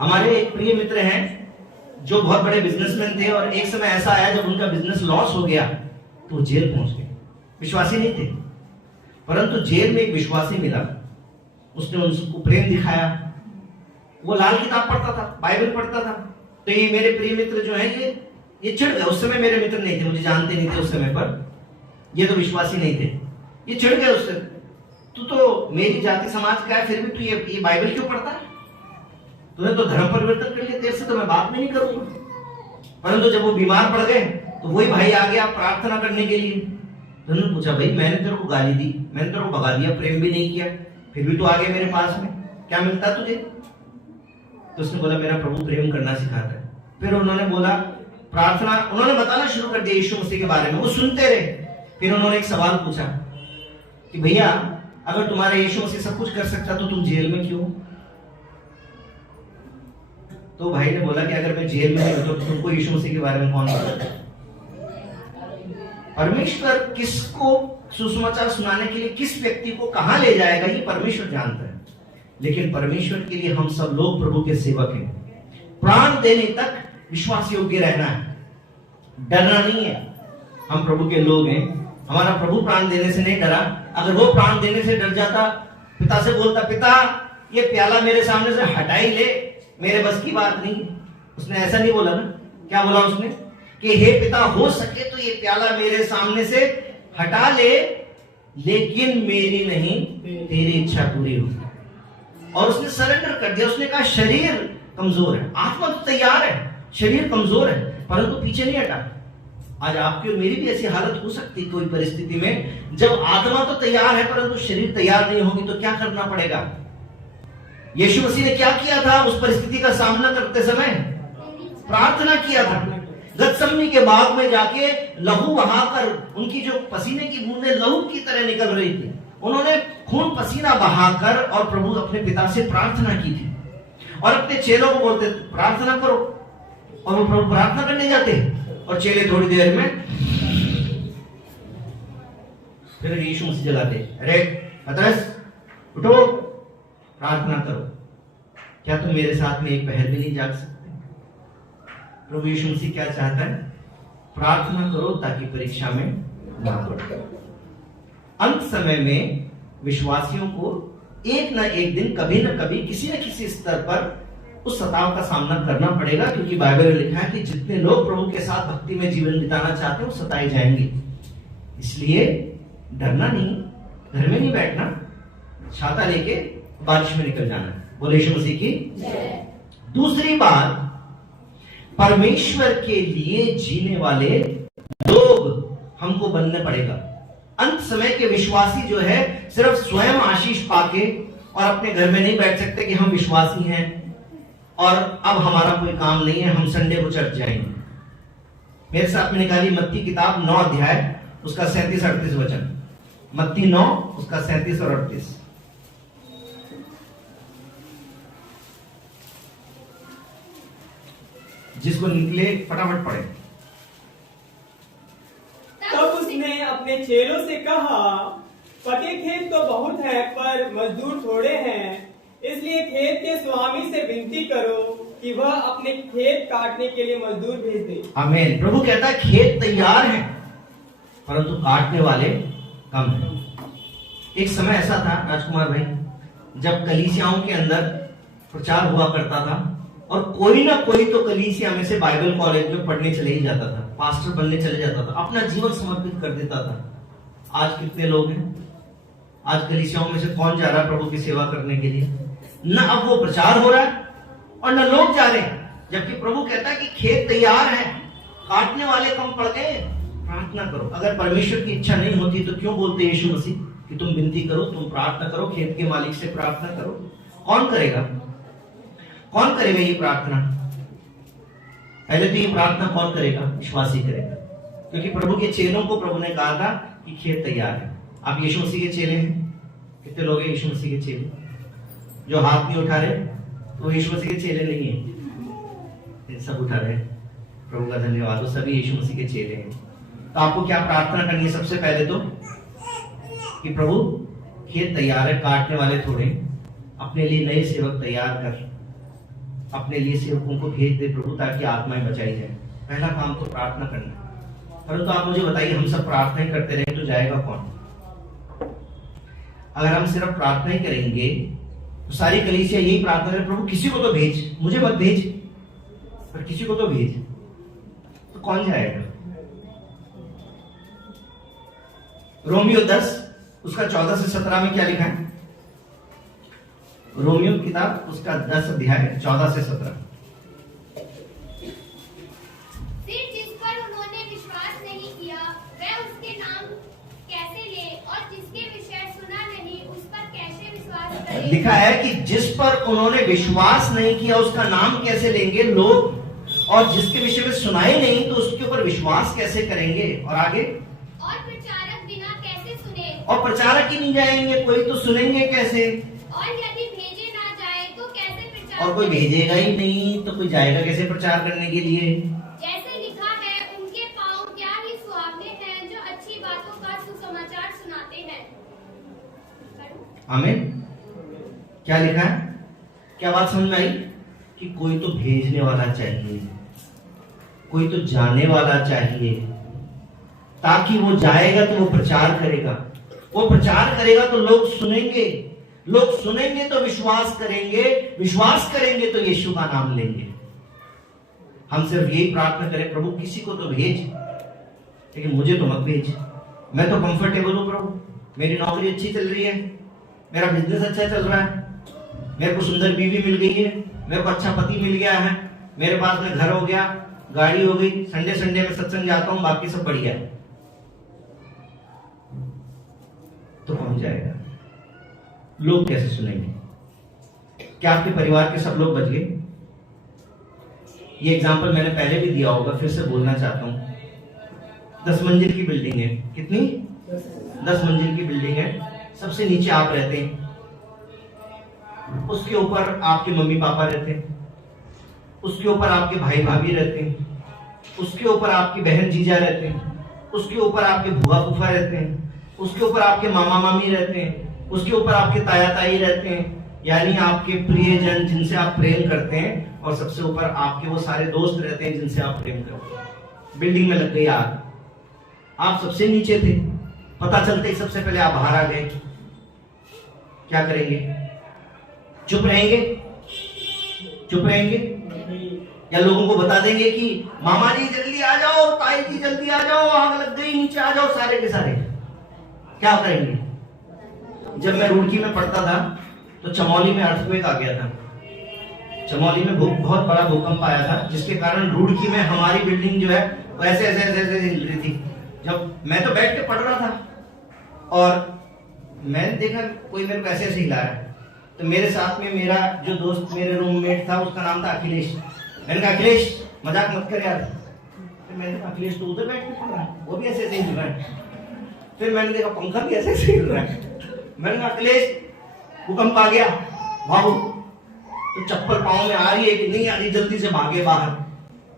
हमारे एक प्रिय मित्र हैं जो बहुत बड़े बिजनेसमैन थे, और एक समय ऐसा आया जब उनका बिजनेस लॉस हो गया तो जेल पहुंच गए। विश्वासी नहीं थे, परंतु जेल में एक विश्वासी मिला, उसने उनको प्रेम दिखाया। वो लाल किताब पढ़ता था, बाइबल पढ़ता था। तो ये मेरे प्रिय मित्र जो है ये चिढ़ गए। उस समय मेरे मित्र नहीं थे, मुझे जानते नहीं थे उस समय पर, ये तो विश्वासी नहीं थे। ये चिढ़ गए उससे, तू तो मेरी जाति समाज का है, फिर भी तू ये बाइबल क्यों पढ़ता है? तूने तो धर्म परिवर्तन कर लिया, तेरे से तो मैं बात भी नहीं करूंगा। परंतु जब वो बीमार पड़ गए तो वही भाई आ गया प्रार्थना करने के लिए। तो उन्होंने पूछा, भाई मैंने तेरे को गाली दी, मैंने तेरे को भगा दिया, प्रेम भी नहीं किया, फिर भी तू आ गया मेरे पास में, क्या मिलता तुझे? तो उसने बोला, मेरा प्रभु प्रेम करना सिखाता है। फिर उन्होंने बोला प्रार्थना, उन्होंने बताना शुरू कर दिया यीशु मसीह के बारे में। वो सुनते रहे। फिर उन्होंने एक सवाल पूछा कि भैया अगर तुम्हारा यीशु मसीह सब कुछ कर सकता तो तुम जेल में क्यों? तो भाई ने बोला कि अगर मैं जेल में नहीं होता तो तुमको यीशु मसीह के बारे में कौन बताता? परमेश्वर किसको सुसमाचार सुनाने के लिए किस व्यक्ति को कहां ले जाएगा ये परमेश्वर जानता है। लेकिन परमेश्वर के लिए हम सब लोग प्रभु के सेवक हैं। प्राण देने तक विश्वास योग्य रहना है, डरना नहीं है। हम प्रभु के लोग हैं, हमारा प्रभु प्राण देने से नहीं डरा। अगर वो प्राण देने से डर जाता, पिता से बोलता, पिता ये प्याला मेरे सामने से हटा ही ले, मेरे बस की बात नहीं। उसने ऐसा नहीं बोला ना, क्या बोला उसने कि हे पिता हो सके तो ये प्याला मेरे सामने से हटा ले, लेकिन मेरी नहीं तेरी इच्छा पूरी हो। और उसने सरेंडर कर दिया। उसने कहा शरीर कमजोर है, आत्मा तो तैयार है, शरीर कमजोर है, परंतु पीछे नहीं हटा। आज आपकी और मेरी भी ऐसी हालत हो सकती है कोई परिस्थिति में, जब आत्मा तो तैयार है परंतु शरीर तैयार नहीं होगी, तो क्या करना पड़ेगा? यीशु मसीह ने क्या किया था उस परिस्थिति का सामना करते समय? प्रार्थना किया था। गतसमनी के बाग में जाके लहू बहाकर, उनकी जो पसीने की बूंदें लहू की तरह निकल रही थी, उन्होंने खून पसीना बहाकर और प्रभु अपने पिता से प्रार्थना की थी। और अपने चेलों को बोलते प्रार्थना करो, और वो प्रभु प्रार्थना करने जाते और चेले थोड़ी देर में फिर यीशु मसीह जगाते, अरे पतरस उठो प्रार्थना करो। क्या तुम मेरे साथ में एक पहर भी नहीं जाग सकते? प्रभु यीशु मसीह क्या चाहता है? प्रार्थना करो ताकि परीक्षा में ना पड़ो। अंत समय में विश्वासियों को एक ना एक दिन कभी ना कभी किसी न किसी स्तर पर उस सताव का सामना करना पड़ेगा, क्योंकि बाइबल में लिखा है कि जितने लोग प्रभु के साथ भक्ति में जीवन बिताना चाहते हैं वो सताए जाएंगे। इसलिए डरना नहीं, घर में नहीं बैठना, छाता लेके बारिश में निकल जाना। बोले यीशु मसीह की। दूसरी बात, परमेश्वर के लिए जीने वाले लोग हमको बनने पड़ेगा। अंत समय के विश्वासी जो है सिर्फ स्वयं आशीष पाके और अपने घर में नहीं बैठ सकते कि हम विश्वासी हैं और अब हमारा कोई काम नहीं है, हम संडे को चर्च जाएंगे। मेरे साथ में निकाली मत्ती किताब 9 अध्याय उसका 37-38 वचन। मत्ती 9 उसका 37 और 38। जिसको निकले फटाफट पढ़े। तब उसने अपने चेलों से कहा, पके खेत तो बहुत है पर मजदूर थोड़े हैं, इसलिए खेत के स्वामी से विनती करो कि वह अपने खेत काटने के लिए मजदूर भेज दे। आमीन। प्रभु कहता है खेत तैयार है परंतु काटने वाले कम हैं। एक समय ऐसा था राजकुमार भाई, जब कलीसियाओं के अंदर प्रचार हुआ करता था और कोई ना कोई तो कलीसिया में से बाइबल कॉलेज में पढ़ने चले ही जाता था, पास्टर बनने चले जाता था, अपना जीवन समर्पित कर देता था। आज कितने लोग हैं? आज कलीसियाओं में से कौन जा रहा है प्रभु की सेवा करने के लिए? न अब वो प्रचार हो रहा है और न लोग जा रहे हैं, जबकि प्रभु कहता है कि खेत तैयार है, काटने वाले कम पड़ गए। प्रार्थना करो। अगर परमेश्वर की इच्छा नहीं होती तो क्यों बोलते यीशु मसीह कि तुम विनती करो, तुम प्रार्थना करो, खेत के मालिक से प्रार्थना करो? कौन करेगा? कौन करेगा ये प्रार्थना? पहले तो ये प्रार्थना कौन करेगा? विश्वासी करेगा, क्योंकि प्रभु के चेलों को प्रभु ने कहा था कि खेत तैयार है। आप यीशु मसीह के चेले हैं? कितने लोग हैं यीशु मसीह के चेले? जो हाथ नहीं उठा रहे तो यीशु मसीह के चेले नहीं है। सब उठा रहे, प्रभु का धन्यवाद, सभी यीशु मसीह के चेले हैं। तो आपको क्या प्रार्थना करनी है? सबसे पहले तो कि प्रभु खेत तैयार है, काटने वाले थोड़े, अपने लिए नए सेवक तैयार कर। अपने लिए सेवकों को भेज दे प्रभु, ताकि आत्माएं बचाई जाए। पहला काम तो प्रार्थना करना। परंतु आप मुझे बताइए, हम सब प्रार्थना ही करते रहे तो जाएगा कौन? अगर हम सिर्फ प्रार्थना ही करेंगे तो सारी कलीसिया यही प्रार्थना करे, प्रभु किसी को तो भेज, मुझे मत भेज पर किसी को तो भेज, तो कौन जाएगा? रोमियो 10 उसका 14 से 17 में क्या लिखा है? रोमियो किताब उसका 10 अध्याय 14 से 17। फिर जिस पर उन्होंने विश्वास नहीं किया वह उसके नाम कैसे ले, और जिसके विषय सुना नहीं उस पर कैसे विश्वास करे? लिखा है कि जिस पर उन्होंने विश्वास नहीं किया उसका नाम कैसे लेंगे लोग, और जिसके विषय में सुना ही नहीं तो उसके ऊपर विश्वास कैसे करेंगे? और आगे, और प्रचारक बिना कैसे सुने? और प्रचारक ही नहीं जाएंगे, कोई तो सुनेंगे कैसे? और यदि भेजे ना जाए तो कैसे प्रचार? और कोई भेजेगा ही नहीं तो कोई जाएगा कैसे प्रचार करने के लिए? जैसे लिखा है, उनके पांव क्या ही सुहावने हैं जो अच्छी बातों का सुसमाचार सुनाते हैं। आमीन। क्या लिखा है? क्या बात समझ में आई? कि कोई तो भेजने वाला चाहिए, कोई तो जाने वाला चाहिए, ताकि वो जाएगा तो वो प्रचार करेगा, वो प्रचार करेगा तो लोग सुनेंगे, लोग सुनेंगे तो विश्वास करेंगे, विश्वास करेंगे तो यीशु का नाम लेंगे। हम सिर्फ यही प्रार्थना करें, प्रभु किसी को तो भेज, लेकिन मुझे तो मत भेज। मैं तो कंफर्टेबल हूं प्रभु, मेरी नौकरी अच्छी चल रही है, मेरा बिजनेस अच्छा चल रहा है, मेरे को सुंदर बीवी मिल गई है, मेरे को अच्छा पति मिल गया है, मेरे पास में घर हो गया, गाड़ी हो गई, संडे संडे में सत्संग जाता हूं, बाकी सब बढ़िया है। तो कौन जाएगा? लोग कैसे सुनेंगे? क्या आपके परिवार के सब लोग बच गए? ये एग्जाम्पल मैंने पहले भी दिया होगा, फिर से बोलना चाहता हूं। 10 मंजिल की बिल्डिंग है। कितनी? 10 मंजिल की बिल्डिंग है। सबसे नीचे आप रहते हैं, उसके ऊपर आपके मम्मी पापा रहते हैं, उसके ऊपर आपके भाई भाभी रहते हैं, उसके ऊपर आपकी बहन जीजा रहते हैं, उसके ऊपर आपके भुआ फूफा रहते हैं, उसके ऊपर आपके मामा मामी रहते हैं, उसके ऊपर आपके ताया ताई रहते हैं, यानी आपके प्रियजन जिनसे आप प्रेम करते हैं, और सबसे ऊपर आपके वो सारे दोस्त रहते हैं जिनसे आप प्रेम करते हैं। बिल्डिंग में लग गई आग, आप सबसे नीचे थे, पता चलते ही सबसे पहले आप बाहर आ गए, क्या करेंगे? चुप रहेंगे? चुप रहेंगे या लोगों को बता देंगे कि मामा जी जल्दी आ जाओ, ताई जी जल्दी आ जाओ, आग लग गई, नीचे आ जाओ सारे के सारे? क्या करेंगे? जब मैं रुड़की में पढ़ता था तो चमोली में अर्थक्वेक आ गया था। चमोली में बहुत बड़ा भूकंप आया था, जिसके कारण रुड़की में हमारी बिल्डिंग जो है वो ऐसे ऐसे ऐसे ऐसे हिल रही थी। जब मैं तो बैठ के पढ़ रहा था और मैंने देखा कोई मेरे को ऐसे ऐसे हिला रहा है, तो मेरे साथ में मेरा जो दोस्त मेरे रूममेट था उसका नाम था अखिलेश। मैंने कहा अखिलेश मजाक मत कर यार। फिर मैंने कहा अखिलेश तो उधर बैठ के पढ़ रहा है, वो भी ऐसे ऐसे हिल रहा है। फिर मैंने देखा पंखा भी ऐसे ऐसे हिल रहा है। मैंने कहा अखिलेश भूकंप आ गया, भागो। तो चप्पल पाँव में आ रही है कि नहीं आ रही, जल्दी से भागे बाहर।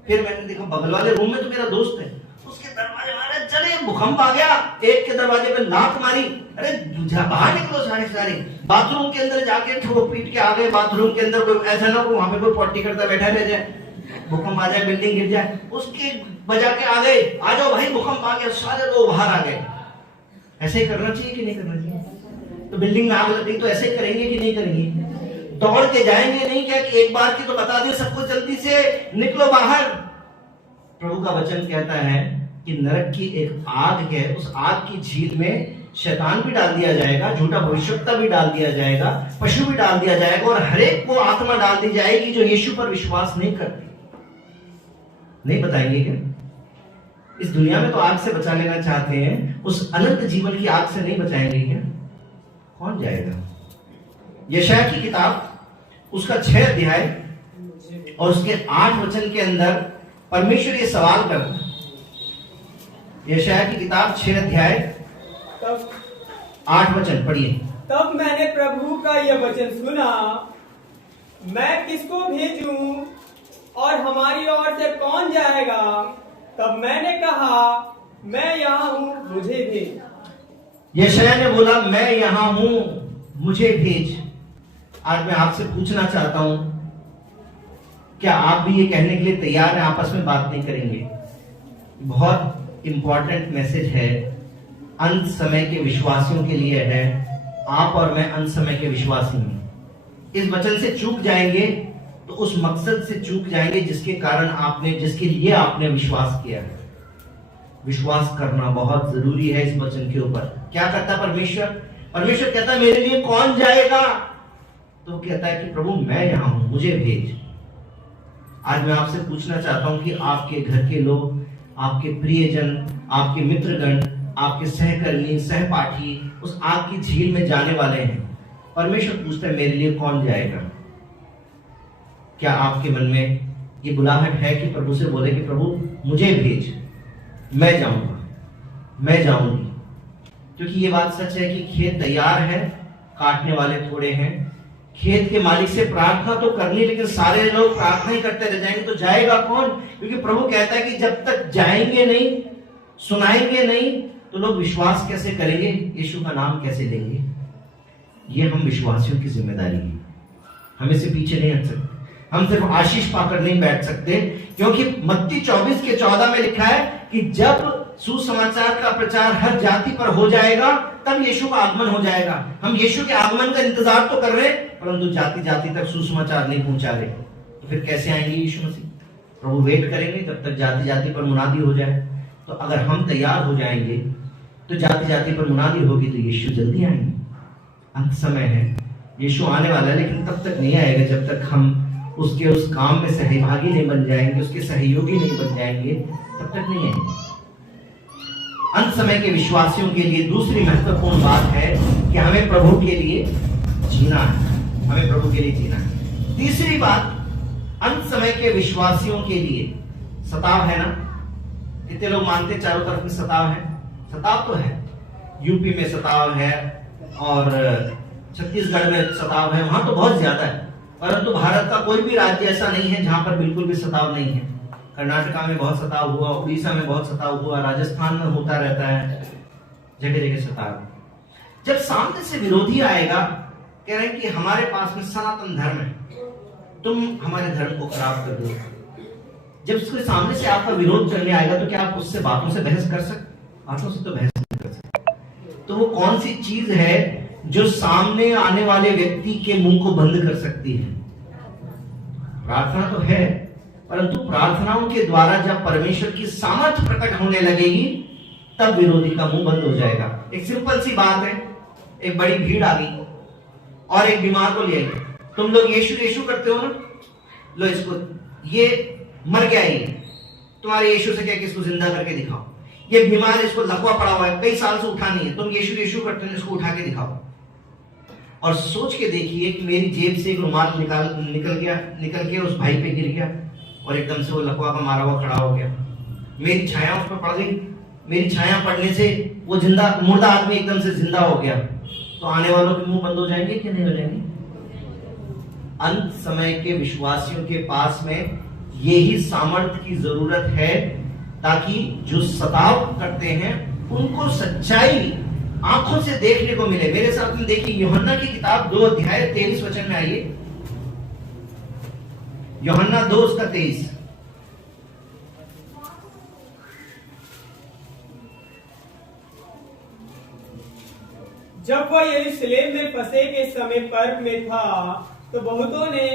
फिर मैंने देखा बगल वाले रूम में तो मेरा दोस्त है, उसके दरवाजे मारे, चले भूकंप आ गया, एक के दरवाजे पे लात मारी, अरे बाहर निकलो सारे सारे। बाथरूम के अंदर जाके ठोक पीट के आ गए। बाथरूम के अंदर कोई ऐसा ना हो वहां पे कोई पॉटी करता बैठा रह जाए, भूकंप आ जाए, बिल्डिंग गिर जाए, उसके बजा के आ गए, आ जाओ भाई भूकंप आ गया, सारे लोग बाहर आ गए। ऐसे ही करना चाहिए कि नहीं करना चाहिए? तो बिल्डिंग में आग लग गई तो ऐसे करेंगे कि नहीं करेंगे? दौड़ के जाएंगे नहीं क्या कि एक बार की तो बता दे सबको जल्दी से निकलो बाहर। प्रभु का वचन कहता है कि नरक की एक आग है, उस आग की झील में शैतान भी डाल दिया जाएगा, झूठा भविष्यवक्ता भी डाल दिया जाएगा, पशु भी डाल दिया जाएगा, और हर एक को आत्मा डाल दी जाएगी जो यीशु पर विश्वास नहीं करती। नहीं बताएंगे क्या? इस दुनिया में तो आग से बचा लेना चाहते हैं, उस अनंत जीवन की आग से नहीं बचाएंगे क्या? कौन जाएगा? यशायाह की किताब उसका 6 अध्याय और उसके 8 वचन के अंदर परमेश्वर ये सवाल करता है। यशायाह की किताब 6 अध्याय तब 8 वचन पढ़िए। तब मैंने प्रभु का यह वचन सुना, मैं किसको भेजूं और हमारी ओर से कौन जाएगा? तब मैंने कहा, मैं यहाँ हूँ, मुझे भेज। यशायाह ने बोला, मैं यहाँ हूँ, मुझे भेज। आज मैं आपसे पूछना चाहता हूं क्या आप भी ये कहने के लिए तैयार हैं आपस में बात नहीं करेंगे? बहुत इंपॉर्टेंट मैसेज है, अंत समय के विश्वासियों के लिए है। आप और मैं अंत समय के विश्वासी हैं। इस वचन से चूक जाएंगे तो उस मकसद से चूक जाएंगे जिसके कारण आपने, जिसके लिए आपने विश्वास किया है। विश्वास करना बहुत जरूरी है इस वचन के ऊपर। क्या करता है परमेश्वर? परमेश्वर कहता है मेरे लिए कौन जाएगा? तो वो कहता है कि प्रभु मैं यहां हूं, मुझे भेज। आज मैं आपसे पूछना चाहता हूं कि आपके घर के लोग, आपके प्रियजन, आपके मित्रगण, आपके सहकर्मी, सहपाठी उस आग की झील में जाने वाले हैं। परमेश्वर पूछता है मेरे लिए कौन जाएगा? क्या आपके मन में ये बुलाहट है कि प्रभु से बोले कि प्रभु मुझे भेज, मैं जाऊंगा, मैं जाऊंगी? क्योंकि ये बात सच है कि खेत तैयार है, काटने वाले थोड़े हैं। खेत के मालिक से प्रार्थना तो करनी, लेकिन सारे लोग प्रार्थना ही करते रह जाएंगे तो जाएगा कौन? क्योंकि प्रभु कहता है कि जब तक जाएंगे नहीं, सुनाएंगे नहीं, तो लोग विश्वास कैसे करेंगे? यीशु का नाम कैसे लेंगे? ये हम विश्वासियों की जिम्मेदारी है। हम इससे पीछे नहीं हट सकते। हम सिर्फ आशीष पाकर नहीं बैठ सकते, क्योंकि मत्ती 24:14 में लिखा है कि जब सुसमाचार का प्रचार हर जाति पर हो जाएगा तब यीशु का आगमन हो जाएगा। हम यीशु के आगमन का इंतजार तो कर रहे हैं, परंतु जाति जाति तक सुसमाचार नहीं पहुंचा रहे। तो फिर कैसे आएंगे यीशु मसीह? प्रभु वेट करेंगे जब तक जाति जाति पर मुनादी हो जाए। तो अगर हम तैयार हो जाएंगे तो जाति जाति पर मुनादी होगी तो यीशु जल्दी आएंगे। अंत समय है, यीशु आने वाला है, लेकिन तब तक नहीं आएगा जब तक हम उसके उस काम में सहभागी नहीं बन जाएंगे, उसके सहयोगी नहीं बन जाएंगे, तब तक नहीं आएंगे। अंत समय के विश्वासियों के लिए दूसरी महत्वपूर्ण बात है कि हमें प्रभु के लिए जीना है। हमें प्रभु के लिए जीना है। तीसरी बात, अंत समय के विश्वासियों के लिए सताव है ना? कितने लोग मानते चारों तरफ में सताव है? सताव तो है। यूपी में सताव है और छत्तीसगढ़ में सताव है, वहां तो बहुत ज्यादा है। परंतु भारत का कोई भी राज्य ऐसा नहीं है जहां पर बिल्कुल भी सताव नहीं है। कर्नाटका में बहुत सताव हुआ, उड़ीसा में बहुत सताव हुआ, राजस्थान में होता रहता है, जगह जगह सताव। जब सामने से विरोधी आएगा, कह रहे हैं कि हमारे पास में सनातन धर्म है, तुम हमारे धर्म को खराब कर दो। जब उसके सामने से आपका विरोध करने आएगा तो क्या आप उससे बातों से बहस कर सकते? बातों से तो बहस नहीं कर सकते। तो वो कौन सी चीज है जो सामने आने वाले व्यक्ति के मुंह को बंद कर सकती है? प्रार्थना तो है, परंतु प्रार्थनाओं के द्वारा जब परमेश्वर की सामर्थ्य प्रकट होने लगेगी तब विरोधी का मुंह बंद हो जाएगा। एक सिंपल सी बात है, एक बड़ी भीड़ आ गई और एक बीमार को ले आई। तुम लोग यीशु यीशु करते हो ना, लो इसको, ये मर गया, ये तुम्हारे यीशु से क्या कि इसको जिंदा करके दिखाओ। ये बीमार, इसको लकवा पड़ा हुआ है, कई साल से उठा नहीं है, तुम यीशु यीशु करते हो, इसको उठा के दिखाओ। और सोच के देखिए कि मेरी जेब से एक रुमाल निकल के उस भाई पे गिर गया और एकदम से वो लकवा का मारा हुआ खड़ा हो गया। मेरी छाया उस पर पड़ गई, मेरी छाया पड़ने से वो मुर्दा आदमी एकदम से जिंदा हो गया। तो आने वालों के मुंह बंद हो जाएंगे कि नहीं हो जाएंगे? अंत समय के विश्वासियों के पास में यही सामर्थ्य की जरूरत है ताकि जो सताव करते हैं उनको सच्चाई आंखों से देखने को मिले। मेरे साथ में देखिए यूहन्ना की किताब 2 अध्याय 23 वचन में आइए। यूहन्ना 2:23। जब वह यरूशलेम में फसह के समय पर्व में था तो बहुतों ने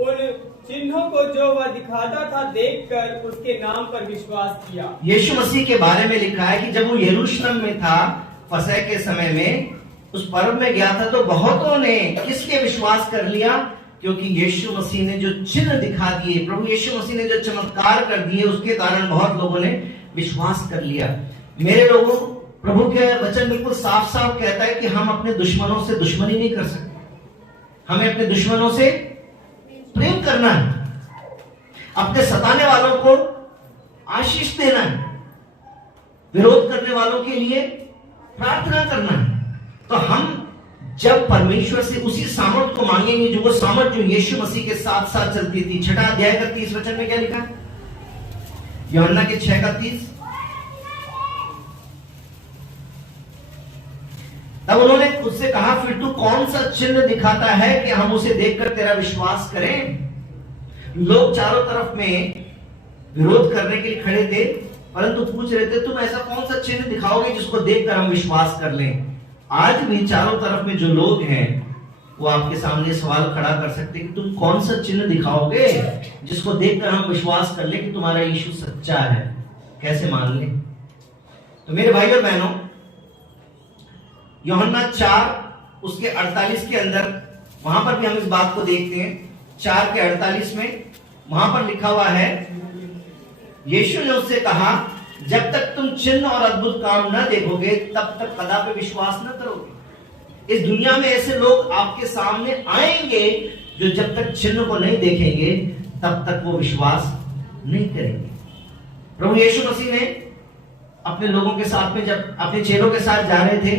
उन चिन्हों को जो वह दिखाता था देखकर उसके नाम पर विश्वास किया। यीशु मसीह के बारे में लिखा है कि जब वो यरूशलेम में था फसह के समय में, उस पर्व में गया था, तो बहुतों ने किसके विश्वास कर लिया? क्योंकि यीशु मसीह ने जो चिन्ह दिखा दिए, प्रभु यीशु मसीह ने जो चमत्कार कर दिए, उसके कारण बहुत लोगों ने विश्वास कर लिया। मेरे लोगों, प्रभु के वचन बिल्कुल साफ साफ कहता है कि हम अपने दुश्मनों से दुश्मनी नहीं कर सकते। हमें अपने दुश्मनों से प्रेम करना है, अपने सताने वालों को आशीष देना है, विरोध करने वालों के लिए प्रार्थना करना है। तो हम जब परमेश्वर से उसी सामर्थ को मांगेंगे, जो वो सामर्थ जो यीशु मसीह के साथ साथ चलती थी। 6 अध्याय का 30 वचन में क्या लिखा है? यूहन्ना के 6:30। तब उन्होंने उससे कहा, फिर तू कौन सा चिन्ह दिखाता है कि हम उसे देखकर तेरा विश्वास करें? लोग चारों तरफ में विरोध करने के लिए खड़े थे, परंतु पूछ रहे थे तुम ऐसा कौन सा चिन्ह दिखाओगे जिसको देखकर हम विश्वास कर लें। आज भी चारों तरफ में जो लोग हैं वो आपके सामने सवाल खड़ा कर सकते हैं कि तुम कौन सा चिन्ह दिखाओगे जिसको देखकर हम विश्वास कर ले कि तुम्हारा यीशु सच्चा है। कैसे मान ले? तो मेरे भाई और बहनों, यूहन्ना 4 उसके 48 के अंदर वहां पर भी हम इस बात को देखते हैं। 4 के 48 में वहां पर लिखा हुआ है, यीशु ने उससे कहा जब तक तुम चिन्ह और अद्भुत काम न देखोगे तब तक कदापि विश्वास न करोगे। इस दुनिया में ऐसे लोग आपके सामने आएंगे जो जब तक चिन्ह को नहीं देखेंगे तब तक वो विश्वास नहीं करेंगे। प्रभु यीशु मसीह ने अपने लोगों के साथ में जब अपने चेलों के साथ जा रहे थे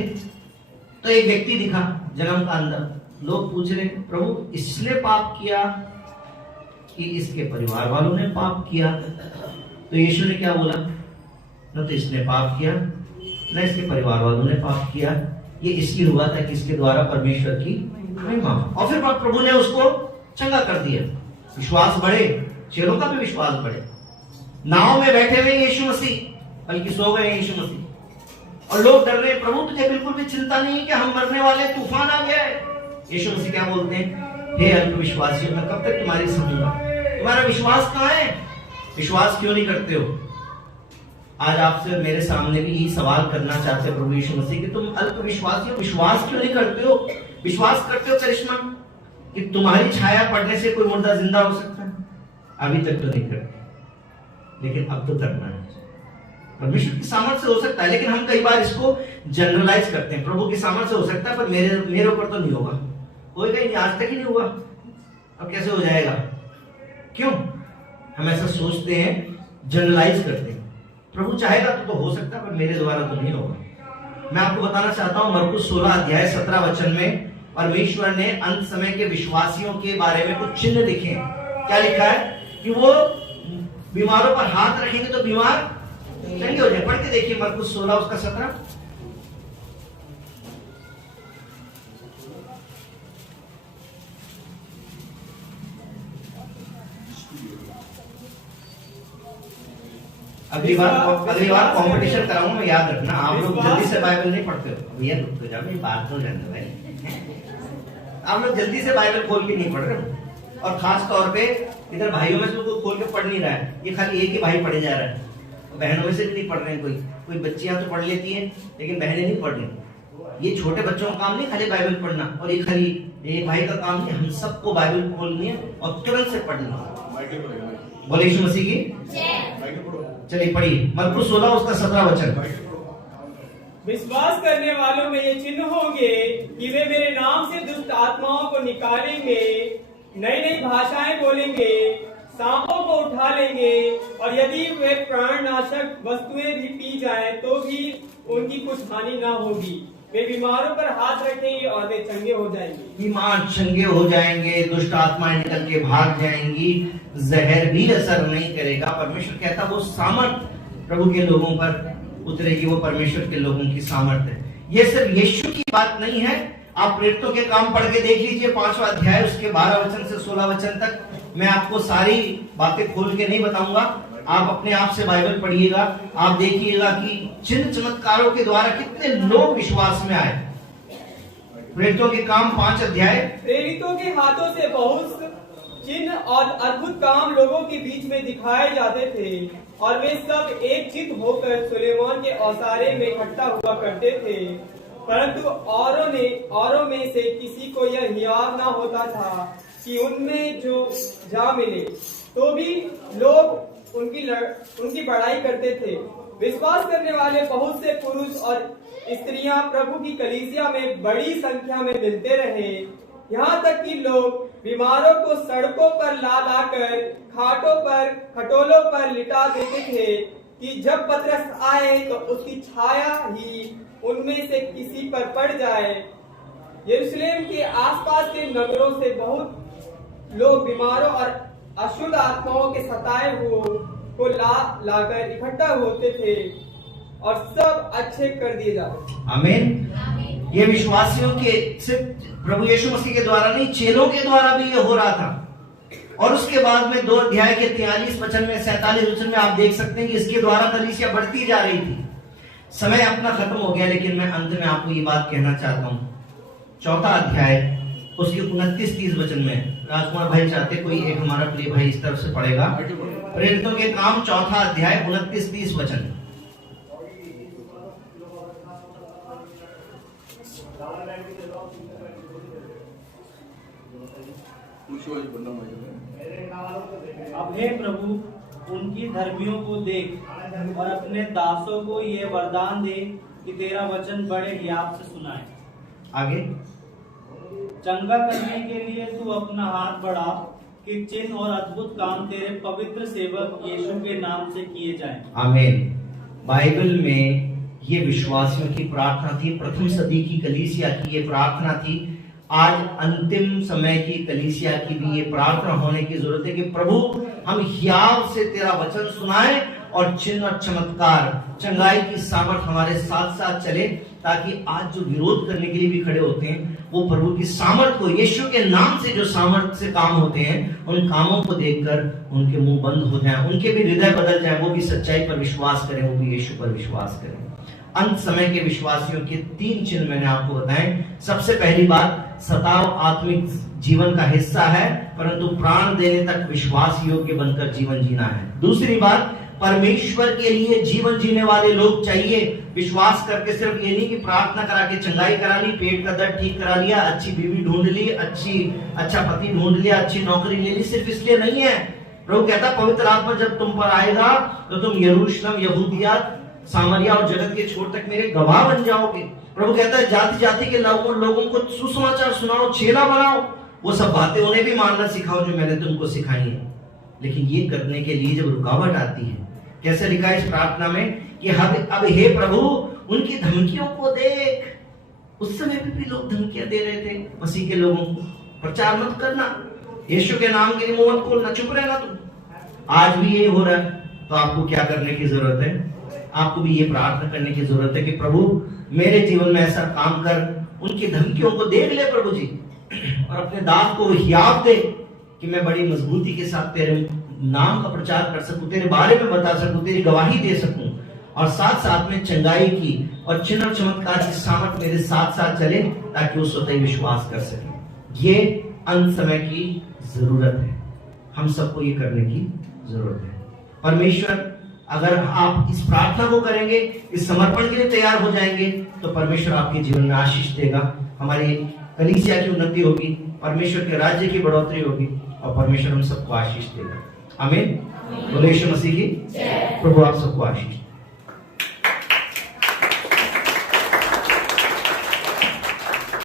तो एक व्यक्ति दिखा जन्म का अंदर। लोग पूछ रहे प्रभु इसने पाप किया कि इसके परिवार वालों ने पाप किया? तो यीशु ने क्या बोला? न तो इसने पाप किया न इसके परिवार वालों ने पाप किया, ये इसकी हुआ था कि इसके द्वारा परमेश्वर की महिमा। और फिर प्रभु ने उसको चंगा कर दिया। विश्वास बढ़े, चेलों का भी विश्वास बढ़े। नाव में बैठे हुए यीशु मसीह, बल्कि सो गए यीशु मसीह, और लोग डर रहे प्रभु तुझे बिल्कुल भी चिंता नहीं कि हम मरने वाले, तूफान आ गया है। यीशु मसीह क्या बोलते हैं? हे अल्पविश्वासियों, मैं कब तक तुम्हारी सुनूंगा? तुम्हारा विश्वास कहाँ है? विश्वास क्यों नहीं करते हो? आज आपसे मेरे सामने भी यही सवाल करना चाहते हैं प्रभु यीशु मसीह कि तुम अल्पविश्वासी हो, विश्वास क्यों नहीं करते हो? विश्वास करते हो करिश्मा कि तुम्हारी छाया पड़ने से कोई मुर्दा जिंदा हो सकता है? अभी तक तो नहीं करते, लेकिन अब तो करना है। परमेश्वर की सामर्थ्य से हो सकता है, लेकिन हम कई बार इसको जनरलाइज करते हैं। प्रभु की सामर्थ्य से हो सकता है पर मेरे ऊपर तो नहीं होगा, होगा ही नहीं, आज तक ही नहीं हुआ, अब कैसे हो जाएगा? क्यों हम ऐसा सोचते हैं, जनरलाइज करते हैं? प्रभु चाहेगा तो हो सकता है पर मेरे द्वारा तो नहीं होगा। मैं आपको बताना चाहता हूं मरकुस 16 अध्याय 17 वचन में परमेश्वर ने अंत समय के विश्वासियों के बारे में कुछ चिन्ह लिखे हैं। क्या लिखा है? कि वो बीमारों पर हाथ रखेंगे तो बीमार चंगे हो जाए। पढ़ के देखिए मरकुस 16 उसका 17। अगली बार कंपटीशन कराऊंगा मैं, याद रखना। आप लोग जल्दी से बाइबल नहीं पढ़ते हो। भैया रुक तो जाओ, ये बात तो जानते भाई। आप लोग जल्दी से बाइबल खोल के नहीं पढ़ रहे हो, और खास तौर पे इधर भाइयों में से कोई खोल के पढ़ नहीं रहा है। ये खाली एक ही भाई पढ़े जा रहा है, बहनों में से भी नहीं पढ़ रहे हैं। कोई बच्चियां तो पढ़ लेती हैं लेकिन बहनें नहीं पढ़ रही। ये छोटे बच्चों का काम नहीं खाली बाइबल पढ़ना, और ये खाली एक भाई का काम नहीं, हम सबको बाइबल खोलनी है और तुरंत से पढ़नी है। बोले यीशु मसीह की। चलिए पढ़िए मरकुस 16 उसका 17 वचन। विश्वास करने वालों में ये चिन्ह होंगे कि वे मेरे नाम से दुष्ट आत्माओं को निकालेंगे, नई नई भाषाएं बोलेंगे, सांपों को उठा लेंगे, और यदि वे प्राणनाशक वस्तुएं भी पी जाएं तो भी उनकी कुछ हानि ना होगी। वे बीमारों पर हाथ रखेंगे और वे चंगे हो जाएंगे। बीमार चंगे हो जाएंगे, दुष्ट आत्माएं निकल के भाग जाएंगी, जहर भी असर नहीं करेगा। परमेश्वर कहता वो सामर्थ प्रभु के लोगों पर उतरेगी, वो परमेश्वर के लोगों की सामर्थ है। ये सिर्फ यीशु की बात नहीं है। आप प्रेरितों के काम पढ़ के देख लीजिए 5वां अध्याय उसके 12 वचन से 16 वचन तक। मैं आपको सारी बातें खोल के नहीं बताऊंगा, आप अपने आप से बाइबल पढ़िएगा। आप देखिएगा कि चिन्ह चमत्कारों के द्वारा कितने लोग विश्वास में आए। प्रेरितों के काम 5 अध्याय। प्रेरितों के हाथों से बहुत चिन्ह और अद्भुत काम लोगों के बीच में दिखाए जाते थे, और वे सब एक चित्त होकर सुलेमान के औसारे में इकट्ठा हुआ करते थे। परंतु औरों में से किसी को यह हियाव ना होता था कि उनमें जो जा मिले, तो भी लोग उनकी बड़ाई करते थे। विश्वास करने वाले बहुत से पुरुष और स्त्रियां प्रभु की कलीसिया में बड़ी संख्या में मिलते रहे, यहाँ तक कि लोग बीमारों को सड़कों पर ला लाकर खाटों पर खटोलों पर लिटा देते थे कि जब पतरस आए तो उसकी छाया ही उनमें से किसी पर पड़ जाए। यरूशलेम के आसपास के नगरों से बहुत लोग बीमारों और अशुद्ध आत्माओं के सताए हुए को लाकर इकट्ठा होते थे, और सब अच्छे कर दिए जाते। आमीन। ये विश्वासियों के सिर्फ प्रभु यीशु मसीह के द्वारा नहीं, चेलों के द्वारा भी ये हो रहा था। और उसके बाद में 2 अध्याय के 43 वचन में 47 वचन में आप देख सकते हैं कि इसके द्वारा कलीसिया बढ़ती जा रही थी। समय अपना खत्म हो गया, लेकिन मैं अंत में आपको ये बात कहना चाहता हूं। 4 अध्याय उसके 29-30 वचन में राजकुमार भाई चाहते कोई एक हमारा प्ले भाई इस तरफ से पढ़ेगा। प्रेरितों के काम 4 अध्याय 29-30 वचन। अब हे प्रभु, उनकी धर्मियों को देख और अपने दासों को ये वरदान दे कि तेरा वचन बड़े हियाव से सुनाए। आगे, चंगा करने के लिए तू अपना हाथ बढ़ा कि चिन्ह और अद्भुत काम तेरे पवित्र सेवक यीशु के नाम से किए जाएं। आमीन। बाइबल में ये विश्वासियों की प्रार्थना थी, प्रथम सदी की कलीसिया की ये प्रार्थना थी। आज अंतिम समय की कलीसिया की भी ये प्रार्थना होने की जरूरत है कि प्रभु हम हियाव से तेरा वचन सुनाएं और चिन्ह और चमत्कार, चंगाई की सामर्थ हमारे साथ साथ चले, ताकि आज जो विरोध करने के लिए भी खड़े होते हैं वो प्रभु की सामर्थ को, यीशु के नाम से जो सामर्थ से काम होते हैं, उन कामों को देखकर उनके मुंह बंद हो जाए, उनके भी हृदय बदल जाए, वो भी सच्चाई पर विश्वास करें, वो भी यीशु पर विश्वास करें। अंत समय के विश्वासियों के 3 चिन्ह मैंने आपको बताए। सबसे पहली बात, सताव आत्मिक जीवन का हिस्सा है, परंतु प्राण देने तक विश्वास योग्य बनकर जीवन जीना है। दूसरी बात, परमेश्वर के लिए जीवन जीने वाले लोग चाहिए। विश्वास करके सिर्फ ये नहीं कि प्रार्थना करा के चंगाई करा ली, पेट का दर्द ठीक करा लिया, अच्छी बीवी ढूंढ ली, अच्छा पति ढूंढ लिया, अच्छी नौकरी ले ली, सिर्फ इसलिए नहीं है। प्रभु कहता पवित्र आत्मा जब तुम पर आएगा तो तुम यरूशलेम, यहूदिया, सामरिया और जगत के छोर तक मेरे गवाह बन जाओगे। प्रभु कहता है जाति जाति के लोगों को सुसमाचार सुनाओ, चेला बनाओ, वो सब बातें उन्हें भी मानना सिखाओ जो मैंने तुमको सिखाई है। लेकिन ये करने के लिए जब रुकावट आती है, कैसे लिखा है इस प्रार्थना में कि अब हे प्रभु उनकी धमकियों को देख। उस समय भी लोग धमकियां दे रहे थे मसीह के लोगों को, प्रचार मत करना, यीशु के नाम के लिए मुंह मत खोलना, चुप रहना तुम। आज भी ये हो रहा है, तो आपको क्या करने की जरूरत है? आपको भी ये प्रार्थना करने की जरूरत है कि प्रभु मेरे जीवन में ऐसा काम कर, उनकी धमकियों को देख ले प्रभु जी, और अपने दास को हियाव दे कि मैं बड़ी मजबूती के साथ तेरे नाम का प्रचार कर सकूं, तेरे बारे में बता सकूं, तेरी गवाही दे सकूं, और साथ साथ में चंगाई की और चिन्ह और चमत्कार की सामर्थ मेरे साथ साथ चले, ताकि वो स्वतः विश्वास कर सके। ये अंत समय की जरूरत है, हम सबको ये करने की जरूरत है। परमेश्वर, अगर आप इस प्रार्थना को करेंगे, इस समर्पण के लिए तैयार हो जाएंगे, तो परमेश्वर आपके जीवन में आशीष देगा, हमारी कलीसिया की उन्नति होगी, परमेश्वर के राज्य की बढ़ोतरी होगी, और परमेश्वर हम सबको आशीष देगा। आमीन। बोले यीशु मसीह की, प्रभु आप सबको आशीष।